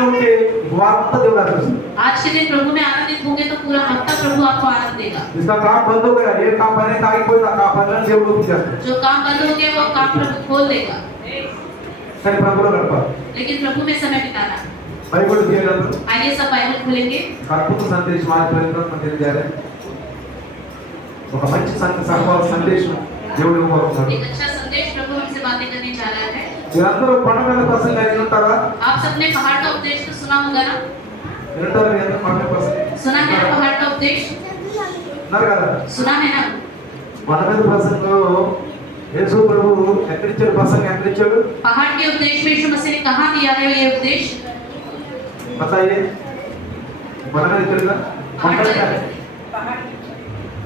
ఆనందంగా ఉంటే వారంతా దేవుడు ఆశిస్తాడు. आज के दिन प्रभु में आनंदित होंगे तो पूरा हफ्ता प्रभु आपको आनंद देगा। इसका काम बंद हो गया, ये काम पहले आगिపోయింది, ఆ काम పనులను దేవుడు చేస్తాడు. जो काम बंद हो गया वो काम प्रभु खोल देगा, కానీ ప్రభువులో గడపాలి. लेकिन प्रभु में समय बिताना। బైబిల్ తీయాలంటే आइए सब बाइबल खोलेंगे। అద్భుత సందేశం ఆధ్వర్యంలో మనం తెలియాలి. ఒక మంచి సందేశం దేవుడు ఇవ్వబోతున్నాడు. एक अच्छा संदेश प्रभु हमसे बातें करने जा रहा है। మీరందరూ కొండమీద ప్రసంగం వింటారా? आप सबने पहाड़ का उपदेश तो सुना होगा ना? వింటారా? ఎంత కొండ ప్రసంగం सुना है ना पहाड़ का उपदेश? విన్నారు కదా? सुना है ना? కొండ మీద ప్రసంగంలో యేసు ప్రభువు ఎక్కడిచ్చాడు ప్రసంగం, ఎక్కడిచ్చాడు? पहाड़ के उपदेश में यीशु मसीह ने कहाँ दिया है ये उपदेश? बताइए. కొండ మీద తెలుసా?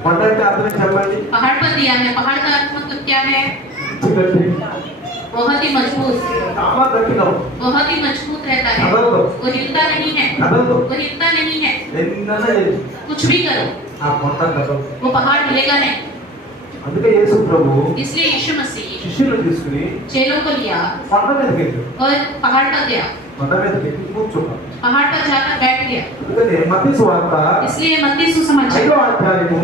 కొండ అంటే అర్థం చెప్పండి. पहाड़ पर दिया है। पहाड़ का अर्थ मतलब क्या है? बहुत ही मजबूत, చాలా గట్టిగా ఉంది. बहुत ही मजबूत रहता है, కదలదు. वो हिलता नहीं है, కదలదు. वो हिलता नहीं है। ఎన్నైనా లేదు. कुछ भी करो ఆ కొండ కదలదు. वो पहाड़ हिलेगा नहीं। అందుకే యేసు ప్రభువు इसलिए यीशु मसीह శిష్యులను తీసుకుని चेलों को लिया కొండ మీదకి వెళ్ళాడు. और पहाड़ पर गया, కొండ మీదకి వెళ్ళి కూర్చున్నాడు. पहाड़ पर जाकर बैठ गया। అందుకని మత్తయి సువార్త इसलिए मत्ती सुसमाचार 5వ అధ్యాయము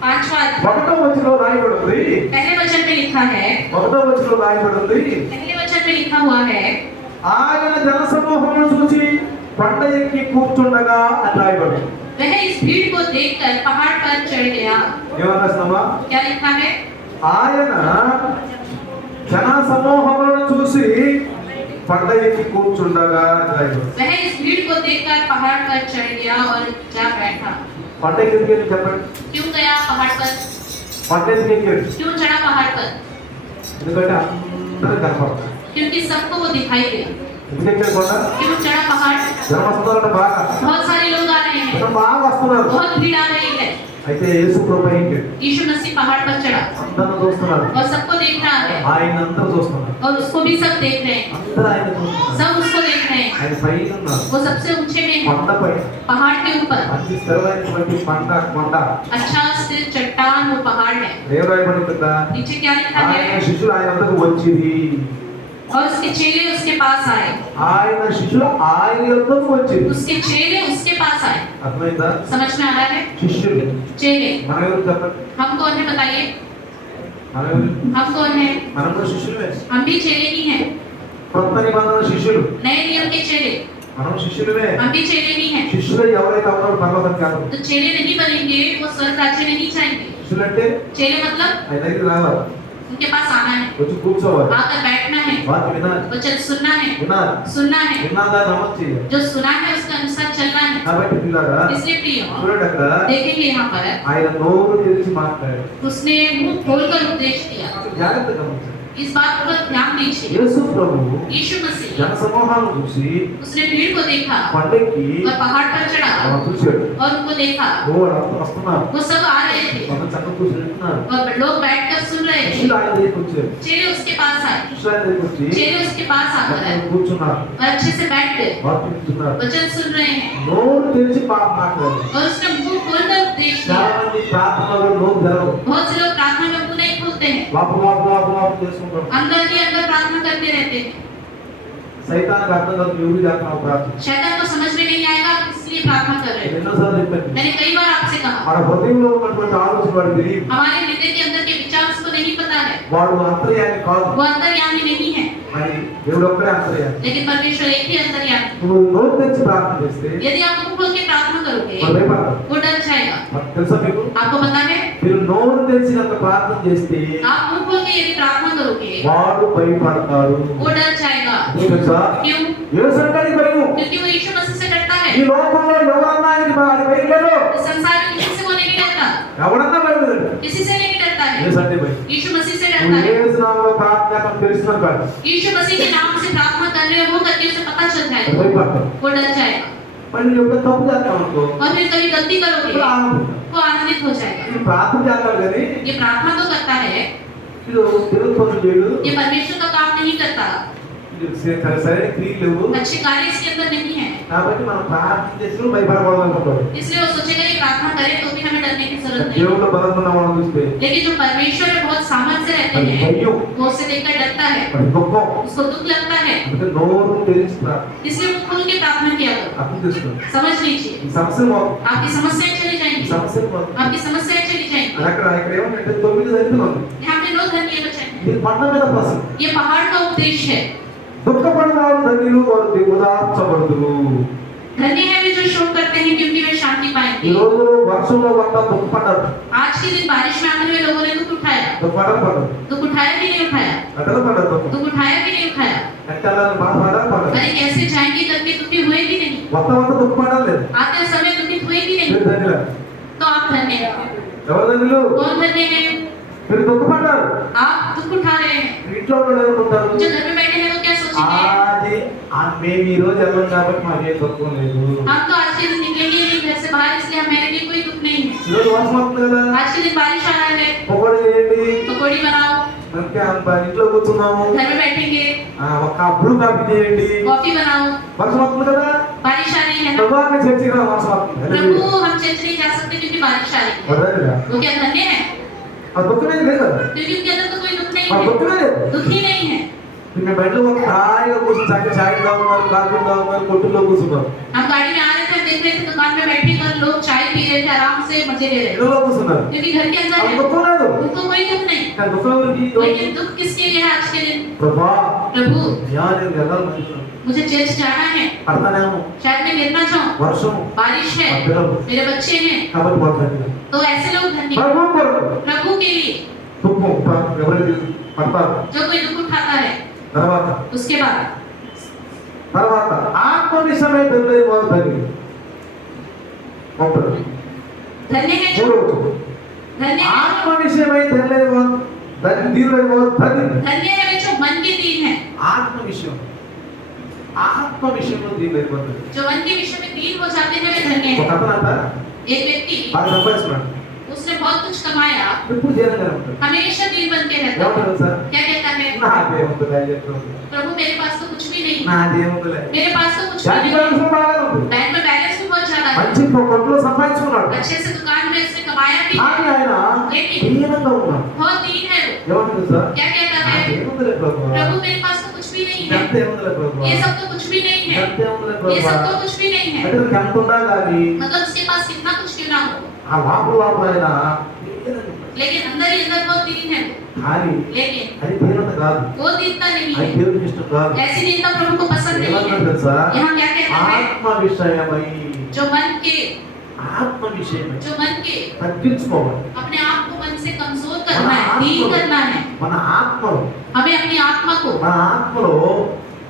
5वां अध्याय 1వ వచనంలో రాయబడింది. पहले वचन में लिखा है, 1వ వచనంలో రాయబడింది, पहले वचन में लिखा हुआ है, ఆయన జనసమూహమును చూసి కొండ ఎక్కి కూర్చుండగా అని రాయబడింది. वह इस भीड़ को देखकर पहाड़ पर चढ़ गया। ఏమన్నామా? क्या लिखा है? ఆయన జనసమూహమును చూసి కొండ ఎక్కి కూర్చుండగా అని రాయబడింది. वह इस भीड़ को देखकर पहाड़ पर चढ़ गया और जा बैठा। కొండ ఎక్కి చెప్పండి. क्यों गया पहाड़ पर? కొండ ఎక్కి क्यों चढ़ा पहाड़ पर? ఎందుకంటే అందరూ కనపడతారు. क्योंकि सबको वो दिखाई दिया। ఎందుకంటే కొండ क्यों चढ़ा पहाड़? జనం వస్తున్నారంటే బాగా बहुत सारे लोग आ रहे हैं, జనం బాగా వస్తున్నారు. बहुत भीड़ आ रही है। అయితే యేసు ప్రభు ఏంటి? यीशु मसीह पहाड़ पर चढ़ा అందరూ చూస్తున్నారు. और सबको देख रहा है, ఆయన అందరూ చూస్తున్నారు. और उसको भी सब देख रहे हैं, అందరూ ఆయన చూస్తున్నారు. सब उसको देख रहे हैं। ఆయన పైన ఉన్నారు. वो सबसे ऊंचे में है, కొండ పైన पहाड़ के ऊपर। మంచి స్థిరమైనటువంటి కొండ अच्छा स्थिर चट्टान वो पहाड़ है। ఏం రాయబడింది కదా? नीचे क्या लिखा ఆయన है? శిష్యులు ఆయన వద్దకు వచ్చింది. और उसके चेले उसके पास आए, ఆయన శిష్యులు ఆయన వద్దకు వచ్చింది. उसके चेले उसके पास आए। అర్థమైందా? समझ में आ रहा है? శిష్యులు चेले మనం ఎవరు చెప్పండి? हम कौन है बताइए? మనం ఎవరు? हम कौन है? మనం కూడా శిష్యులమే. हम भी चेले ही हैं, కొత్త నిబంధన శిష్యులు. नए नियम के चेले। మనం శిష్యులమే. हम भी चेले ही हैं। శిష్యులు ఎవరైతే ఉన్నారో పరలోకానికి కాదు. तो चेले नहीं बनेंगे वो स्वर्ग राज्य में नहीं जाएंगे। శిష్యులు అంటే चेले मतलब ఆయన దగ్గరికి రావాలి, उनके पास आना है, వచ్చి కూర్చోవాలి, आकर बैठना है, వాక్యం వినాలి, वचन सुनना है, వినాలి, सुनना है, విన్నాదా నమోదు చేయాలి. जो सुना है उसके अनुसार चलना है। కాబట్టి పిల్లరా इसलिए प्रिय చూడండి అక్కడ देखेंगे यहाँ पर ఆయన నోరు తెరిచి మాట్లాడాడు. उसने मुंह खोलकर उपदेश दिया। జాగ్రత్తగా గమనించండి. इस बात पर ध्यान दीजिए। యేసు ప్రభువు यीशु मसीह జన సమూహాలను చూసి उसने भीड़ को देखा కొండకి और पहाड़ पर चढ़ा చూశాడు. और उनको देखा, ఓ వాళ్ళంతా వస్తున్నారు, वो सब आ रहे थे కొంత చక్కగా కూర్చుంటున్నారు. और लोग बैठकर सुन रहे थे। శిష్యులు ఆయన దగ్గరికి వచ్చారు. चेले उसके पास आए, శిష్యులు ఆయన దగ్గరికి వచ్చి चेले उसके पास आकर అక్కడ కూర్చున్నారు, और अच्छे से बैठ गए, వాక్యం వింటున్నారు, वचन सुन रहे हैं నోరు తెరిచి మాట్లాడారు. और उसने मुंह खोलकर उपदेश చాలా दिया। మంది ప్రార్థనలో నోరు తెరవు, बहुत से लोग प्रार्थना में मुंह नहीं खोलते हैं, వాపు చేసుకుంటారు. अंदर ही अंदर प्रार्थना करते रहते हैं। సైతానికి అర్థం కాదు ఎవరు చేస్తున్నావు ప్రార్థన. शैतान को समझ में नहीं आएगा आप इसलिए प्रार्थना कर रहे हैं। ఎన్నోసార్లు చెప్పాను, मैंने कई बार आपसे कहा మన హృదయంలో ఉన్నటువంటి ఆలోచన వాడు తెలియదు. हमारे हृदय के अंदर के विचार उसको नहीं पता है, వాడు అంతర్యామి కాదు, वो अंतर्यामी नहीं है, మరి దేవుడు ఒక్కడే అంతర్యామి. लेकिन परमेश्वर एक ही अंतर्यामी। నువ్వు నోరు తెరిచి ప్రార్థన చేస్తే यदि आप मुंह खोल के प्रार्थना करोगे వాడు భయపడతాడు. वो डर जाएगा। తెలుసా మీకు? आपको पता है మీరు నోరు తెరిచినంత ప్రార్థన చేస్తే आप मुंह खोल के यदि प्रार्थना करोगे వాడు భయపడతాడు. वो डर जाएगा। నీకు తెలుసా? क्यों? యేసు అంటాడు భయం. क्योंकि वो यीशु मसीह से डरता ఈ है। లోకంలో ఎవరన్నా ఆయనకి భయం లేదు. इस संसार में किसी से वो नहीं डरता, ఎవడన్నా భయం లేదు. किसी से नहीं डरता యేసు है, అంటే భయం. यीशु मसीह से डरता నువ్వు है। యేసు నామములో ప్రార్థన చేస్తాను తెలుసుకున్నాను కాదు, यीशु मसीह के नाम से प्रार्थना कर रहे हो करके उसे पता चल जाएगा, భయపడతాడు. वो डर जाएगा। మరి నువ్వు ఎప్పుడైనా తప్పు చేస్తావు అనుకో, और फिर कभी गलती करोगे ఇప్పుడు ఆనందిస్తావు. वो आनंदित हो जाएगा। ఇది ప్రార్థన చేస్తాడు కానీ ये प्रार्थना तो करता है, ఇది తిరుగుతుంది చేయడు. ये परमेश्वर का काम नहीं करता। సరైన క్రియలు లేవు अच्छे कार्य इसके अंदर नहीं है, కాబట్టి మనం ప్రార్థన చేసినా భయపడకూడదు అనుకుంటాడు. इसलिए वो सोचेगा कि प्रार्थना करें तो भी हमें डरने की जरूरत नहीं। దేవుడు బలం ఉన్న వాళ్ళని చూస్తే लेकिन जो परमेश्वर में बहुत सामर्थ्य रहते అది हैं, భయం, वो उससे देखकर डरता है, అది దుఃఖం. उसको दुख लगता है, అందుకే నోరు తెరిచి ప్రార్థన. इसलिए वो खुल के प्रार्थना किया करो। అర్థం చేసుకోండి. समझ लीजिए, ఈ సమస్య పోదు. आपकी समस्याएं चली ఈ जाएंगी, సమస్య పోదు. आपकी समस्याएं चली जाएंगी। అది ఇక్కడ ఏమంటే 9 దళితులు यहाँ पे 9 धन्य वचन है, ఇది పంట మీద ప్రశ్న. ये पहाड़ का उपदेश है। దుఃఖపడి వారు ధన్యులు, వారు ఉదార్చబడుదురు. धन्य है वे जो शोक करते हैं क्योंकि वे शांति ఈ पाएंगे। రోజులో వర్షంలో పడ్డ దుఃఖపడ్డారు. आज के दिन बारिश में आने हुए लोगों ने दुख उठाया, పడ్డారు दुख उठाया भी नहीं उठाया, అక్కడ పడ్డారు. दुख उठाया भी नहीं उठाया, ఎట్టాలని బాధపడ్డారు పడ్డారు. अरे कैसे जाएंगे करके दुखी हुए भी नहीं, మొత్తం దుఃఖపడాలి లేదు. आते समय दुखित हुए भी नहीं। మీరు ధన్యులు. तो आप धन्य हैं। ఎవరు ధన్యులు? कौन धन्य है? మీరు దుఃఖపడ్డారు. आप दुख उठा रहे हैं। ఇంట్లో వాళ్ళు అనుకుంటారు जो घर में बैठे हैं वो क्या सोचेंगे? అది మేము ఈ రోజు వెళ్ళాం కాబట్టి మాకేం దుఃఖం లేదు. हम तो आज के दिन निकलेंगे नहीं घर से बाहर, इसलिए हमारे लिए कोई दुख नहीं है। ఈ రోజు వర్షం వస్తుంది కదా, आज के दिन बारिश आ रहा है, పకోడీ చేయండి, पकौड़ी बनाओ, అందుకే ఇంట్లో కూర్చున్నాము. घर में बैठेंगे, ఒక బ్లూ కాఫీ చేయండి, कॉफी बनाओ, వర్షం వస్తుంది కదా. बारिश आ रही है ना। ప్రభావం చర్చికి రా, వర్షం వస్తుంది. प्रभु हम चर्च नहीं जा सकते क्योंकि बारिश आ रही है। వదలరా. वो क्या धन्य है? ఆ దుఃఖమే లేదు కదా, क्योंकि उनके अंदर तो कोई दुख नहीं ఆ है, దుఃఖమే లేదు. दुख ही नहीं है। మేము బయటలో ఒక హాయిగా కూర్చొని చక్కగా చాయ్ తాగుతున్నారు, కాఫీ తాగుతున్నారు, కొట్టులో కూర్చున్నారు, हम गाड़ी में आ रहे थे, देख रहे थे दुकान में बैठे कर लोग चाय पी रहे थे, आराम से मजे ले रहे थे, ఇళ్ళలో కూర్చున్నారు. क्योंकि घर के अंदर ఆ है, దుఃఖం లేదు. उनको कोई दुख नहीं। కానీ దుఃఖం ఎవరికి? लेकिन दुख किसके लिए है आज के दिन? ప్రభా प्रभु ధ్యానం వెళ్ళాలి మంచిది. मुझे चर्च जाना है, పడతానేమో शायद मैं गिरना चाहूँ, వర్షం बारिश है, ఆ పిల్లలు मेरे बच्चे हैं, కాబట్టి పడతాను. तो ऐसे लोग धन्य हैं। ప్రభు కొరకు प्रभु के लिए దుఃఖం ఎవరికి పడతారు. जो कोई दुख उठाता है, తర్వాత उसके बाद తర్వాత ఆత్మ విషయమై తెలియని వారు ధన్యులు. ఒకటి धन्य है जो మూడవది धन्य है ఆత్మ విషయమై తెలియని వారు దీనులైన వారు ధన్యులు. धन्य है वे जो मन के दीन है, ఆత్మ విషయం, ఆత్మ విషయంలో దీనులైన వారు ధన్యులు. जो मन के विषय में दीन हो जाते हैं वे धन्य ఒక है। అతను అంట एक व्यक्ति బాగా సంపాదిస్తున్నాడు, उसने बहुत कुछ कमाया, ఎప్పుడు దీనంగానే ఉంటాడు. हमेशा दीन बन के रहता है। ఏమంటాడు సార్? क्या कहता है? నాదేముందిలే చెప్తాను, प्रभु मेरे पास तो कुछ भी नहीं, నాదేముందిలే. मेरे पास तो कुछ भी బ్యాంక్ नहीं, బ్యాలెన్స్ బాగా ఉంది, बैंक में बैलेंस भी बहुत ज्यादा है, మంచి కొట్లో సంపాదించుకున్నాడు, अच्छे से दुकान में उसने कमाया भी కానీ है, ఆయన लेकिन దీనంగా ఉన్నాడు. बहुत दीन है वो। ఏమంటాడు సార్? क्या कहता है? నాదేముందిలే ప్రభు, प्रभु मेरे पास तो कुछ भी नहीं है, ఎంతేముందిలే ప్రభు, ये सब तो कुछ भी नहीं है, ఎంతేముందిలే ये सब ప్రభు. तो कुछ भी नहीं है। అంటే నీకు ఎంత ఉందా కానీ मतलब उसके पास कितना कुछ क्यों ना हो, ఆ లోపల ఆయన लेकिन अंदर ही अंदर बहुत दीन है वो। కానీ लेकिन అది దీనత కాదు, वो दीनता नहीं అది है, దేవునికి ఇష్టం కాదు. ऐसी दीनता प्रभु को पसंद नहीं ఏమన్నా है। తెలుసా? यहाँ क्या कहता है? ఆత్మ విషయమై, जो मन के ఆత్మ విషయమై తగ్గించుకోవాలి. अपने आप को मन से कमजोर करना है, दीन करना है। మన ఆత్మలో हमें अपनी आत्मा को, మన ఆత్మలో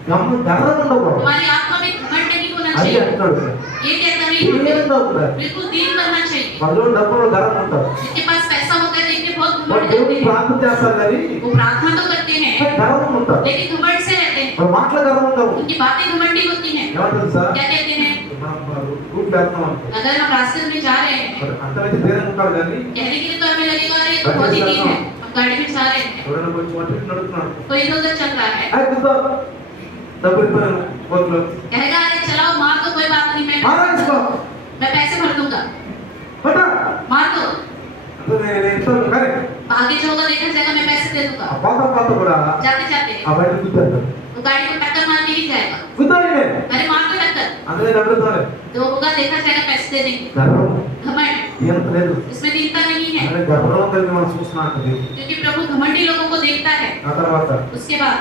గర్వం ఉండకూడదు. हमारी आत्मा में घमंड नहीं होना అది चाहिए। అంటున్నాడు. ये कहता है దీనంగా ఉంటారు. बिल्कुल दीन करना चाहिए। వాళ్ళు డబ్బులో గర్వం ఉంటారు. जिनके पास पैसा होता है देखिए बहुत వాళ్ళు घमंड దేవుడికి करते हैं, ప్రార్థన చేస్తారు కానీ वो प्रार्थना तो करते हैं గర్వం ఉంటారు. लेकिन घमंड से रहते हैं, వాళ్ళ మాటల గర్వం ఉండవు. उनकी बातें घमंडी होती हैं। ఏమంటారు సార్? क्या कहते हैं? మనం రూట్ వెళ్తాం అనుకో, अगर हम रास्ते में जा रहे हैं, అంతమైతే దీనంగా ఉంటారు కానీ कहने के लिए तो हमें लगेगा अरे ये तो बहुत ही दीन है, हम गाड़ी में जा रहे हैं, ఎవరైనా కొంచెం అటు ఇటు నడుస్తున్నాడు, तो इधर उधर चल रहा है, డబ్బులు ఇవ్వను కోట్లు कहेगा अरे चलाओ मार दो कोई बात नहीं, మారాయించుకో मैं पैसे भर दूंगा, బట मार दो, నేను ఇస్తాను కానీ आगे जो होगा देखा जाएगा, मैं पैसे दे दूंगा। ఆ పాత కూడా जाते जाते ఆ బయట గుద్దాడు, वो गाड़ी को टक्कर मार के ही जाएगा, గుద్దాలి अरे मार दो टक्कर, అందులో డబ్బులు తాలే जो होगा देखा जाएगा पैसे दे देंगे। గర్వం घमंड, ఎంత లేదు. इसमें दीनता नहीं है, అదే గర్వం కలిగి మనం చూస్తున్నాం దేవుడు. क्योंकि प्रभु घमंडी लोगों को देखता है। ఆ తర్వాత उसके बाद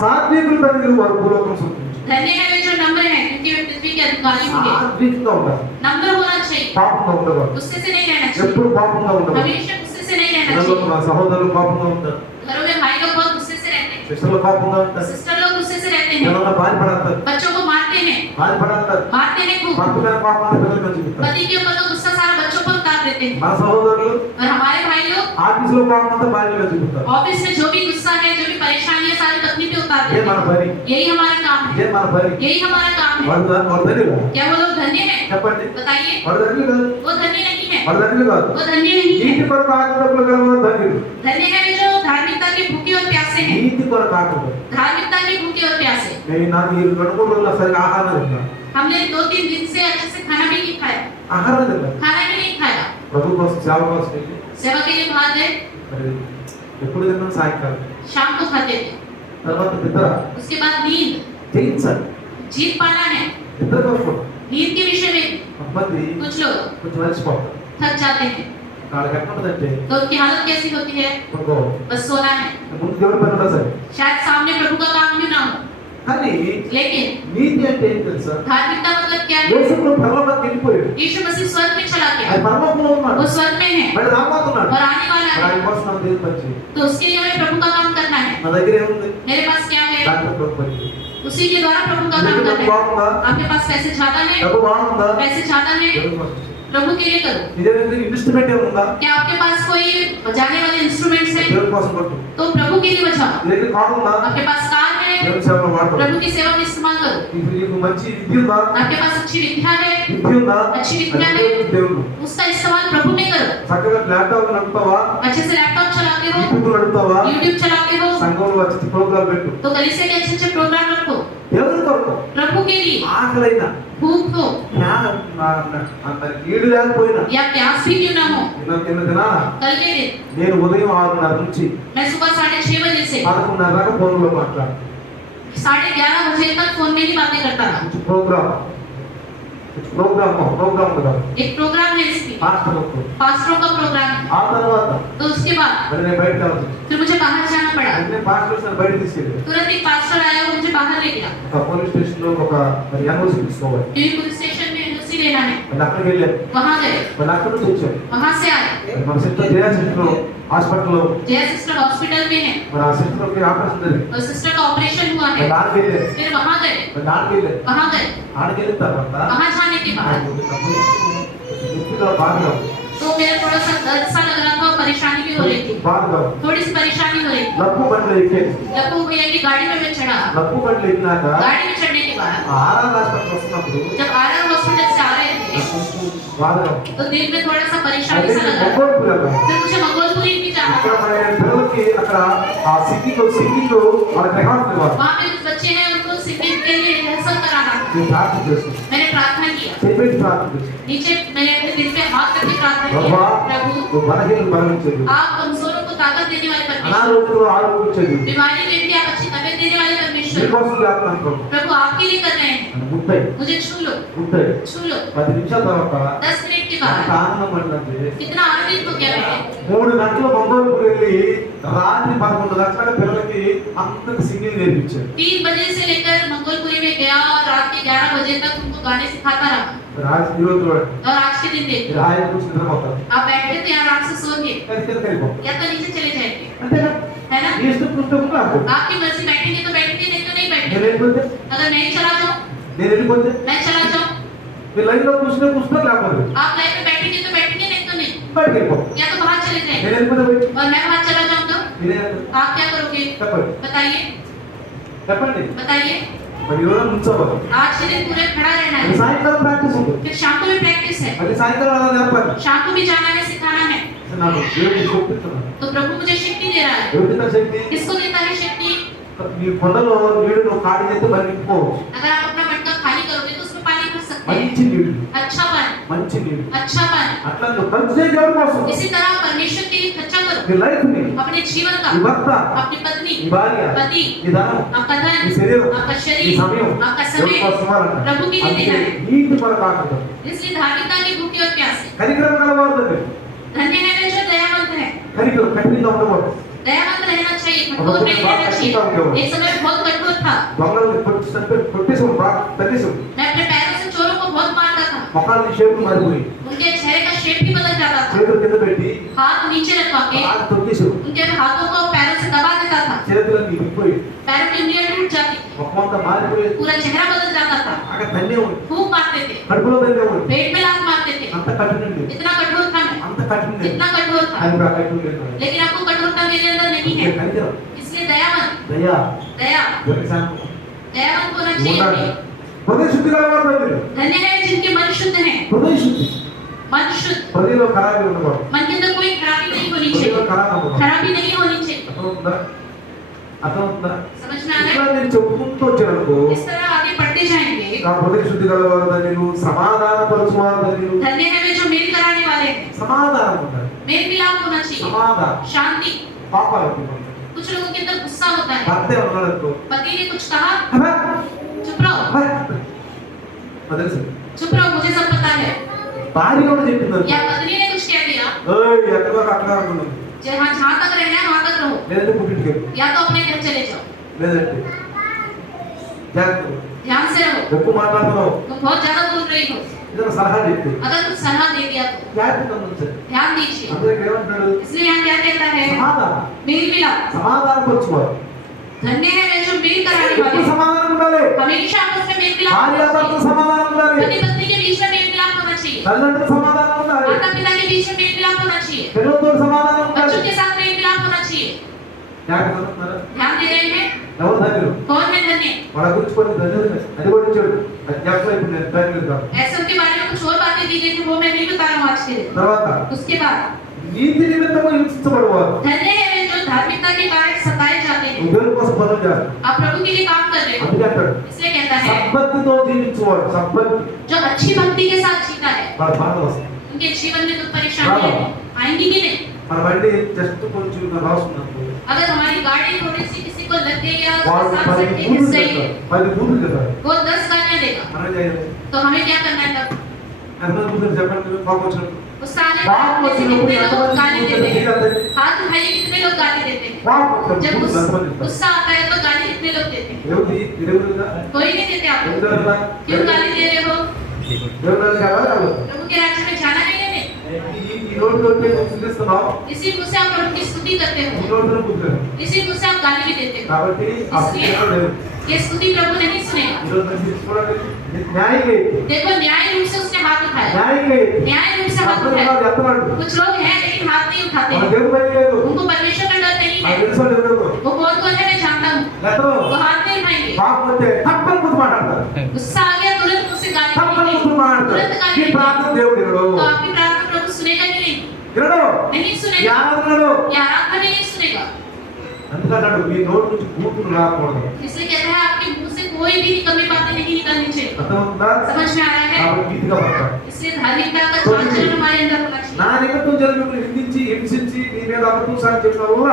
సాత్వికులు ధనికులు వారు భూలోకం సొంతించు. धन्य है वे जो नम्र हैं क्योंकि वे पृथ्वी के अधिकारी होंगे। సాత్వికంగా ఉంటారు, नम्र होना चाहिए, పాపంగా ఉండకూడదు. गुस्से से नहीं रहना चाहिए, ఎప్పుడు పాపంగా ఉండకూడదు. हमेशा गुस्से से नहीं रहना ఇళ్ళలో चाहिए। మా సహోదరులు పాపంగా ఉంటారు, घरों में भाई लोग बहुत गुस्से से रहते हैं, సిస్టర్లు పాపంగా ఉంటారు, सिस्टर लोग गुस्से से रहते हैं, పిల్లల బాధపడతారు, बच्चों को मारते हैं, బాధపడతారు. मारते हैं खूब, భర్త మీద పాపాన్ని పిల్లలకు చూపిస్తారు. पति के ऊपर तो गुस्सा सारा बच्चों पर उतार देते हैं। మన సహోదరులు और हमारे भाई लोग ఆఫీసులో పాపం అంతా భార్య మీద చూపిస్తారు. ऑफिस में जो भी गुस्सा है, जो भी परेशानी है, सारी पत्नी पे उतार ఇదే देते మన हैं। పని, यही हमारा काम है, ఇదే మన పని. यही हमारा काम है। వాడు ధనికులు क्या वो लोग धन्य हैं? చెప్పండి, बताइए, వాడు ధనికులు కాదు, वो धन्य नहीं है, వాడు ధనికులు కాదు. वो धन्य नहीं है। నీతి కొరకు ఆకలిదప్పులు కలవారు ధనికులు. धन्य है वे जो धार्मिकता के भूखे और प्यासे हैं, నీతి కొరకు ఆకలి, धार्मिकता के भूखे और प्यासे నేను నాకు ఈ 2-3 రోజులు సరిగా ఆహారం తిన్నా, हमने 2-3 दिन से अच्छे से खाना भी नहीं खाया, ఆహారం తిన్నా. खाना भी नहीं खाया, ప్రభు కోసం సేవ కోసం వెళ్ళి सेवा के लिए बाहर गए, మరి ఎప్పుడు తిన్నాం సాయంకాలం. शाम को खाते थे, తర్వాత నిద్ర उसके बाद नींद, చేయించాలి. जीत पाना है। నిద్ర కోసం नींद के विषय में కొంతమంది कुछ लोग కొంచెం అలసిపోతారు. थक जाते हैं, వాళ్ళకి ఎట్లా ఉంటుందంటే तो उनकी हालत कैसी होती है? ఇంకో बस सोना है, ముందు దేవుడి పని ఉన్నా సరే. शायद सामने प्रभु का काम भी ना हो, కానీ लेकिन నీతి అంటే ఏం తెలుసా? धार्मिकता मतलब क्या है? యేసు ప్రభు పరలోకానికి వెళ్ళిపోయాడు. यीशु मसीह स्वर्ग में चला गया, ఆయన పరలోకంలో ఉన్నాడు, वो स्वर्ग में है మళ్ళీ రాబోతున్నాడు. और आने वाला మరి है, ఆయన కోసం నాకు దేవుడి పని చేయి. तो उसके लिए हमें प्रभु का काम करना है। నా దగ్గర ఏముంది? मेरे पास क्या है? దాంట్లో ప్రభు పని చేయి. उसी के द्वारा प्रभु का నీకు काम డబ్బు करना है। బాగుందా? आपके पास पैसे ज्यादा है, డబ్బు బాగుందా? पैसे ज्यादा है, దేవుడి కోసం చేయి. प्रभु के लिए करो। ఇదే ఇన్స్ట్రుమెంట్ ఏముందా? क्या आपके पास कोई बजाने वाले इंस्ट्रूमेंट्स है? దేవుడి కోసం కొట్టు. तो प्रभु के लिए बजाओ। నీ దగ్గర కారు ఉందా? आपके पास कार है, దేవుడి సేవలో వాడుకో. प्रभु की सेवा में इस्तेमाल करो। నీకు మంచి విద్య ఉందా? आपके पास अच्छी विद्या है, విద్య ఉందా? अच्छी विद्या అది है, దేవుడు. उसका इस्तेमाल प्रभु में करो। చక్కగా ల్యాప్టాప్ నడుపుతావా? अच्छे से लैपटॉप चलाते हो, యూట్యూబ్ నడుపుతావా? यूट्यूब चलाते हो, సంఘంలో వచ్చి ప్రోగ్రామ్ పెట్టు. तो कलीसिया के अच्छे अच्छे प्रोग्राम रखो। దేవుడి కొరకు प्रभु के लिए ఆకలైన भूख हो నీడు లేకపోయినా या प्यास भी क्यों ना हो, కింద దినా कल के दिन నేను ఉదయం 6:30 నుంచి मैं सुबह 6:30 बजे से 11:30 దాకా ఫోన్లో మాట్లాడు. 11:30 बजे तक फोन में ही बातें करता रहा। ప్రోగ్రామ్ కదా एक प्रोग्राम है इसकी, పాస్టర్లకు. पास्टरों का प्रोग्राम है। ఆ తర్వాత तो उसके बाद మరి నేను బయటకు వెళ్ళాల్సి వచ్చింది. फिर मुझे बाहर जाना पड़ा। అంటే పాస్టర్స్ నన్ను బయటకు తీసుకెళ్ళారు. तुरंत एक पास्टर आया और मुझे बाहर ले गया, ఒక పోలీస్ స్టేషన్ లో ఒక మరి ఎన్ఓసి తీసుకోవాలి. क्योंकि पुलिस स्टेशन में एनओसी लेना है। మరి అక్కడికి వెళ్ళాను. वहां गए, మరి అక్కడ నుంచి వచ్చాను. वहां से आए। మరి మన సిస్టర్ జయ సిస్టర్ హాస్పిటల్లో जय सिस्टर हॉस्पिटल में है మరి ఆ సిస్టర్కి ఆపరేషన్ జరిగింది. और सिस्टर का ऑपरेशन हुआ మరి है। ఆడికి వెళ్ళాను. फिर वहां गए, మరి ఆడికి వెళ్ళాను. वहां गए, ఆడికి వెళ్ళిన తర్వాత वहां जाने के बाद ఎక్కువగా బాధగా तो मेरा थोड़ा सा दर्द सा लग रहा था और परेशानी भी हो रही थी, బాధగా थोड़ी सी परेशानी हो रही थी। లప్పు బండ్లు ఎక్కాను. लपू भैया की गाड़ी में मैं चढ़ा। లప్పు బండ్లు ఎక్కినాక गाड़ी में चढ़ने के बाद ఆర్ఆర్ హాస్పిటల్ వస్తున్నప్పుడు जब आरआर हॉस्पिटल से आ रहे थे బాధగా तो दिल में थोड़ा सा परेशानी అయితే सा लगा। మొగ్గోడుపులు फिर मुझे मंगोलपुरी भी जाना ఇక్కడ था। మన పిల్లలకి అక్కడ ఆ సింగింగ్ వాళ్ళకి రిహార్సల్ ఇవ్వాలి. वहाँ पे कुछ बच्चे हैं, उनको सिंगिंग के लिए रिहर्सल कराना था। నేను ప్రార్థన చేస్తాను. मैंने प्रार्थना किया, చెప్పేసి ప్రార్థన చేస్తాను. नीचे मैंने अपने दिल पे हाथ करके प्रार्थना ప్రభా किया, प्रभु నువ్వు బలహీనలు బలమించదు, आप कमजोरों को ताकत देने वाले परमेश्वर, అనారోగ్యంలో ఆరోగ్యించదు, बीमारी में भी आप अच्छी तबीयत देने वाले परमेश्वर, నీకోసం చేస్తున్నాను ప్రభు. प्रभु आपके लिए कर रहे हैं। ముట్టాయి मुझे छू लो, ముట్టాయి. छू लो। 10 నిమిషాల తర్వాత 10 मिनट के అంత बाद ఆనందం పడిందంటే कितना आनंदित हो गया मैं। 3 గంటల మంగళూరుకు వెళ్ళి రాత్రి 11 గంటలకు పిల్లలకి అంతకు సింగింగ్ నేర్పించారు. 3 बजे से लेकर मंगोलपुरी में गया और रात के 11 बजे तक उनको गाने सिखाता रहा। రాత్రి ఈరోజు చూడండి, और आज के दिन देखो, మీరు ఆయన కూర్చొని నిద్రపోతారు. आप बैठे थे आराम से सोएंगे కలిపో या तो नीचे चले जाएंगे, అంతేనా? है ना? నీ ఇష్టం పుస్తకం నాకు. आपकी मर्जी, बैठेंगे तो बैठेंगे, नहीं तो नहीं నేను बैठेंगे। వెళ్ళిపోతే अगर नहीं चला जाओ, मैं चला जाऊं, మీరు లైన్ లో కూర్చునే కూర్చున్నారు, లేకపోతే आप लाइन में बैठेंगे तो बैठेंगे, नहीं तो नहीं, బయటకు వెళ్ళిపో. या तो बाहर चले నేను जाएंगे। వెళ్ళిపోతే బయట और मैं बाहर चला जाऊं तो మీరే आप क्या करोगे? చెప్పండి बताइए, చెప్పండి. बताइए। మరి ఎవరో నుంచోవాలి. आज के दिन पूरे खड़ा रहना అది है, సాయంకాలం ప్రాక్టీస్ ఉంటుంది. फिर शाम को भी प्रैक्टिस है, అది సాయంకాలం అలా నేర్పాలి. शाम को भी जाना है, सिखाना है। నాకు దేవుడు చూపిస్తున్నాడు. तो प्रभु मुझे शक्ति दे रहा है। ఎవరికింత శక్తి? किसको देता है शक्ति? నీ కొండలో నీడు నువ్వు కాడి చేస్తే మరి నింపుకోవచ్చు. अगर आप अपना मटका खाली करोगे तो उसमें पानी भर सकते हैं, మంచి నీడు, अच्छा पानी, మంచి నీడు. अच्छा पानी। అట్లా నువ్వు ఖర్చు చేయి దేవుడి కోసం. इसी तरह परमेश्वर के लिए खर्चा करो, నీ లైఫ్ ని, अपने जीवन का, నీ భర్త, अपनी पत्नी, నీ భార్య, पति, నీ ధనం, आपका నీ धन, శరీరం, आपका నీ शरीर, సమయం आपका దేవుడి समय కోసం ఇవ్వాలంట. प्रभु के लिए అందుకే देना है। నీతి కొరకు ఆకలి. इसलिए धार्मिकता की भूखी और प्यासी। కనికరం గలవారు. धन्य है वे जो दयावंत है। కనికరం కఠినంగా ఉండకూడదు. दयावंत रहना चाहिए, कठोर नहीं रहना चाहिए। एक समय में बहुत कठोर था, దొంగల్ని కొట్టేసాం, బాగా తగ్గేసాం. मैं अपने पैरों से चोरों को बहुत मारता था, మొఖాలని షేపులు మారిపోయి उनके चेहरे का शेप भी बदल जाता था, చేతులు కింద పెట్టి हाथ नीचे रखवा के బాగా తొక్కేసాం. उनके हाथों को पैरों से दबा देता था, చేతులన్నీ విప్పిపోయి पैरों की उंगलियां टूट जाती, మొఖమంతా మారిపోయి पूरा चेहरा बदल जाता था, బాగా ధన్య ఉంది. खूब मारते थे, కడుపులో ధన్య ఉంది. पेट में लात मारते थे। అంత కఠినండి, इतना कठोर था मैं, అంత కఠినండి. इतना कठोर था, ఆయన కూడా కఠినం లేదు. लेकिन आपको कठोरता मेरे अंदर नहीं है। కనికరం, इसलिए दयावंत, దయ, दया, దొరికిసాను दयावंत होना ఉండాలి. चाहिए। హృదయ శుద్ధి గలవారు మీరు. धन्य है जिनके मन शुद्ध है, హృదయ శుద్ధి. मन शुद्ध, హృదయంలో ఖరాబీ ఉండకూడదు. मन के अंदर कोई खराबी नहीं होनी హృదయంలో चाहिए, ఖరాబ్ అవ్వకూడదు. खराबी नहीं होनी चाहिए। అర్థమవుతుందా? అర్థమవుతుందా? समझ में आ रहा ఇట్లా है? నేను చెప్పుకుంటూ వచ్చాననుకో इस तरह आगे बढ़ते जाएंगे। నా హృదయ శుద్ధి గలవారు ధన్యులు, సమాధాన పరచువారు ధన్యులు. धन्य है वे जो मेल कराने वाले हैं। సమాధానం ఉండాలి, मेल मिलाप होना चाहिए, సమాధానం. शांति। పాపాలు ఒప్పుకోండి. कुछ लोगों के अंदर गुस्सा होता है, భర్త ఉన్నాడనుకో पति ने कुछ कहा, అబ్బా, चुप रहो, అబ్బా. అది తెలుసు. चुप रहो, मुझे सब पता है। భార్య కూడా చెప్పింది या पत्नी ने कुछ कह दिया, ఎక్కడో అక్కడ అనుకున్నాను, जहाँ तक रहना है वहां तक रहो, లేదంటే పుట్టింటికి వెళ్ళు, या तो अपने घर चले जाओ। లేదంటే జాగ్రత్త. ध्यान से रहो, ఎక్కువ మాట్లాడుతున్నావు, तुम बहुत ज्यादा बोल रही हो। ఏదైనా సలహా చెప్తే अगर कुछ सलाह दे दिया तो జాగ్రత్తగా ఉంచండి. ध्यान दीजिए। అందరికి ఏమంటున్నాడు? इसलिए यहाँ क्या कहता है, సమాధానం, मेल मिलाप। సమాధానం పరచువారు. धन्य है वे जो मेल कराने ఎప్పుడు वाले हैं। సమాధానం ఉండాలి? हमेशा आपस में मेल मिलाप భార్య होना భర్త चाहिए। సమాధానం ఉండాలి, पति पत्नी के बीच में मेल मिलाप होना चाहिए, తల్లిదండ్రుల సమాధానం ఉండాలి, माता पिता के बीच में मेल मिलाप होना चाहिए, పిల్లలతో సమాధానం ఉండాలి. बच्चों के साथ मेल मिलाप होना चाहिए। జాగ్రత్తగా ఉంటున్నారా? ध्यान दे रहे हैं? ఎవరు ధన్యులు? कौन है धन्य? వాళ్ళ గురించి కొన్ని ధన్యులు అది కూడా ఇచ్చాడు. అది జ్ఞాపకం అయిపోయింది, నేను ధన్యులు కాదు. ऐसे उनके बारे में कुछ और बातें दी गई थी, वो मैं नहीं बता रहा हूँ आज के दिन। తర్వాత उसके बाद నీతి నిమిత్తము హింసించబడేవారు. धन्य है वे जो धार्मिकता के कारण सताए जाते हैं। దేవుని కోసం పనులు చేస్తారు. आप प्रभु के लिए काम कर रहे हो, అందుకే అంటాడు इसलिए कहता है సంపత్తితో జీవించేవాడు. సంపత్తి जो अच्छी भक्ति के साथ जीता है, వాళ్ళ బాధలు వస్తాయి. उनके जीवन में कुछ परेशानियां आएंगी कि नहीं? మన బండి జస్ట్ కొంచెం రాసుకున్నాను, अगर हमारी गाड़ी थोड़ी सी किसी को लग गई या వాళ్ళు साथ 10 से బూతులు घिस गई, చెప్తారు, 10 బూతులు చెప్తారు. वो 10 गालियां देगा, మనం చేయాలి तो हमें क्या करना है तब? ఎంతమంది బూతులు చెప్పండి, కోపం వచ్చినప్పుడు. गुस्सा आने కోపం पर कितने వచ్చినప్పుడు लोग गाली ఎంతమంది देते हैं? బూతులు हाथ उठाइए, कितने लोग गाली देते हैं? కోపం వచ్చినప్పుడు जब బూతులు ఎంతమంది చెప్తారు? गुस्सा आता है तो गाली कितने लोग देते हैं? దేవుడి దేవుడిగా कोई नहीं देते। आप लोग దేవుడిగా क्यों गाली दे रहे हो? దేవుడిగా కావాలి. प्रभु के राज्य में जाना नहीं है? नहीं। ఈ రోడ్డు వచ్చే చూపిస్తున్నావు, इसी मुझसे आप प्रभु की स्तुति करते ఈ हो, రోడ్డును బుద్ధి. इसी मुझसे आप गाली भी देते हो। కాబట్టి ఆ స్థితిలో లేదు. ये स्तुति प्रभु नहीं सुनेगा। ఈ రోజు మనం తీసుకోవడానికి న్యాయంగా देखो न्याय रूप से उसने हाथ उठाया, న్యాయంగా न्याय रूप से हाथ అప్పుడు उठाया। వాళ్ళు ఎత్తనాడు. कुछ लोग हैं लेकिन हाथ नहीं उठाते మన हैं, దేవుడు భయం లేదు, उनको परमेश्वर का डर नहीं నాకు है। తెలుసు వాళ్ళు ఎవరు. वो कौन है मैं जानता हूँ, ఎత్తరు. वो हाथ नहीं उठाएंगे। పాపం వస్తే తప్పని బుద్ధి మాట్లాడతారు, गुस्सा आ गया तुरंत मुझसे गाली తప్పని देंगे, బుద్ధి మాట్లాడతారు. तुरंत ఈ गाली ప్రార్థన देंगे। దేవుడు వినడు. तो आपकी प्रार्थना प्रभु सुनेगा कि नहीं? వినడు. नहीं ఈ सुनेगा, ఆరాధనడు. ये आराधना नहीं सुनेगा। అందుకన్నాడు మీ నోటి నుంచి బూతులు రాకూడదు. इसलिए कहता है आपके मुंह से कोई भी निकम्मी बातें नहीं निकलनी चाहिए। అర్థమవుతుందా? समझ में आ रहा है? కాబట్టి నీతిగా పడతాడు. इसलिए धार्मिकता का आचरण हमारे अंदर होना चाहिए। నా నిమిత్తం జరుగుతున్న నిందించి హింసించి నీ మీద అబద్ధం సాగి చెప్పిన వల్ల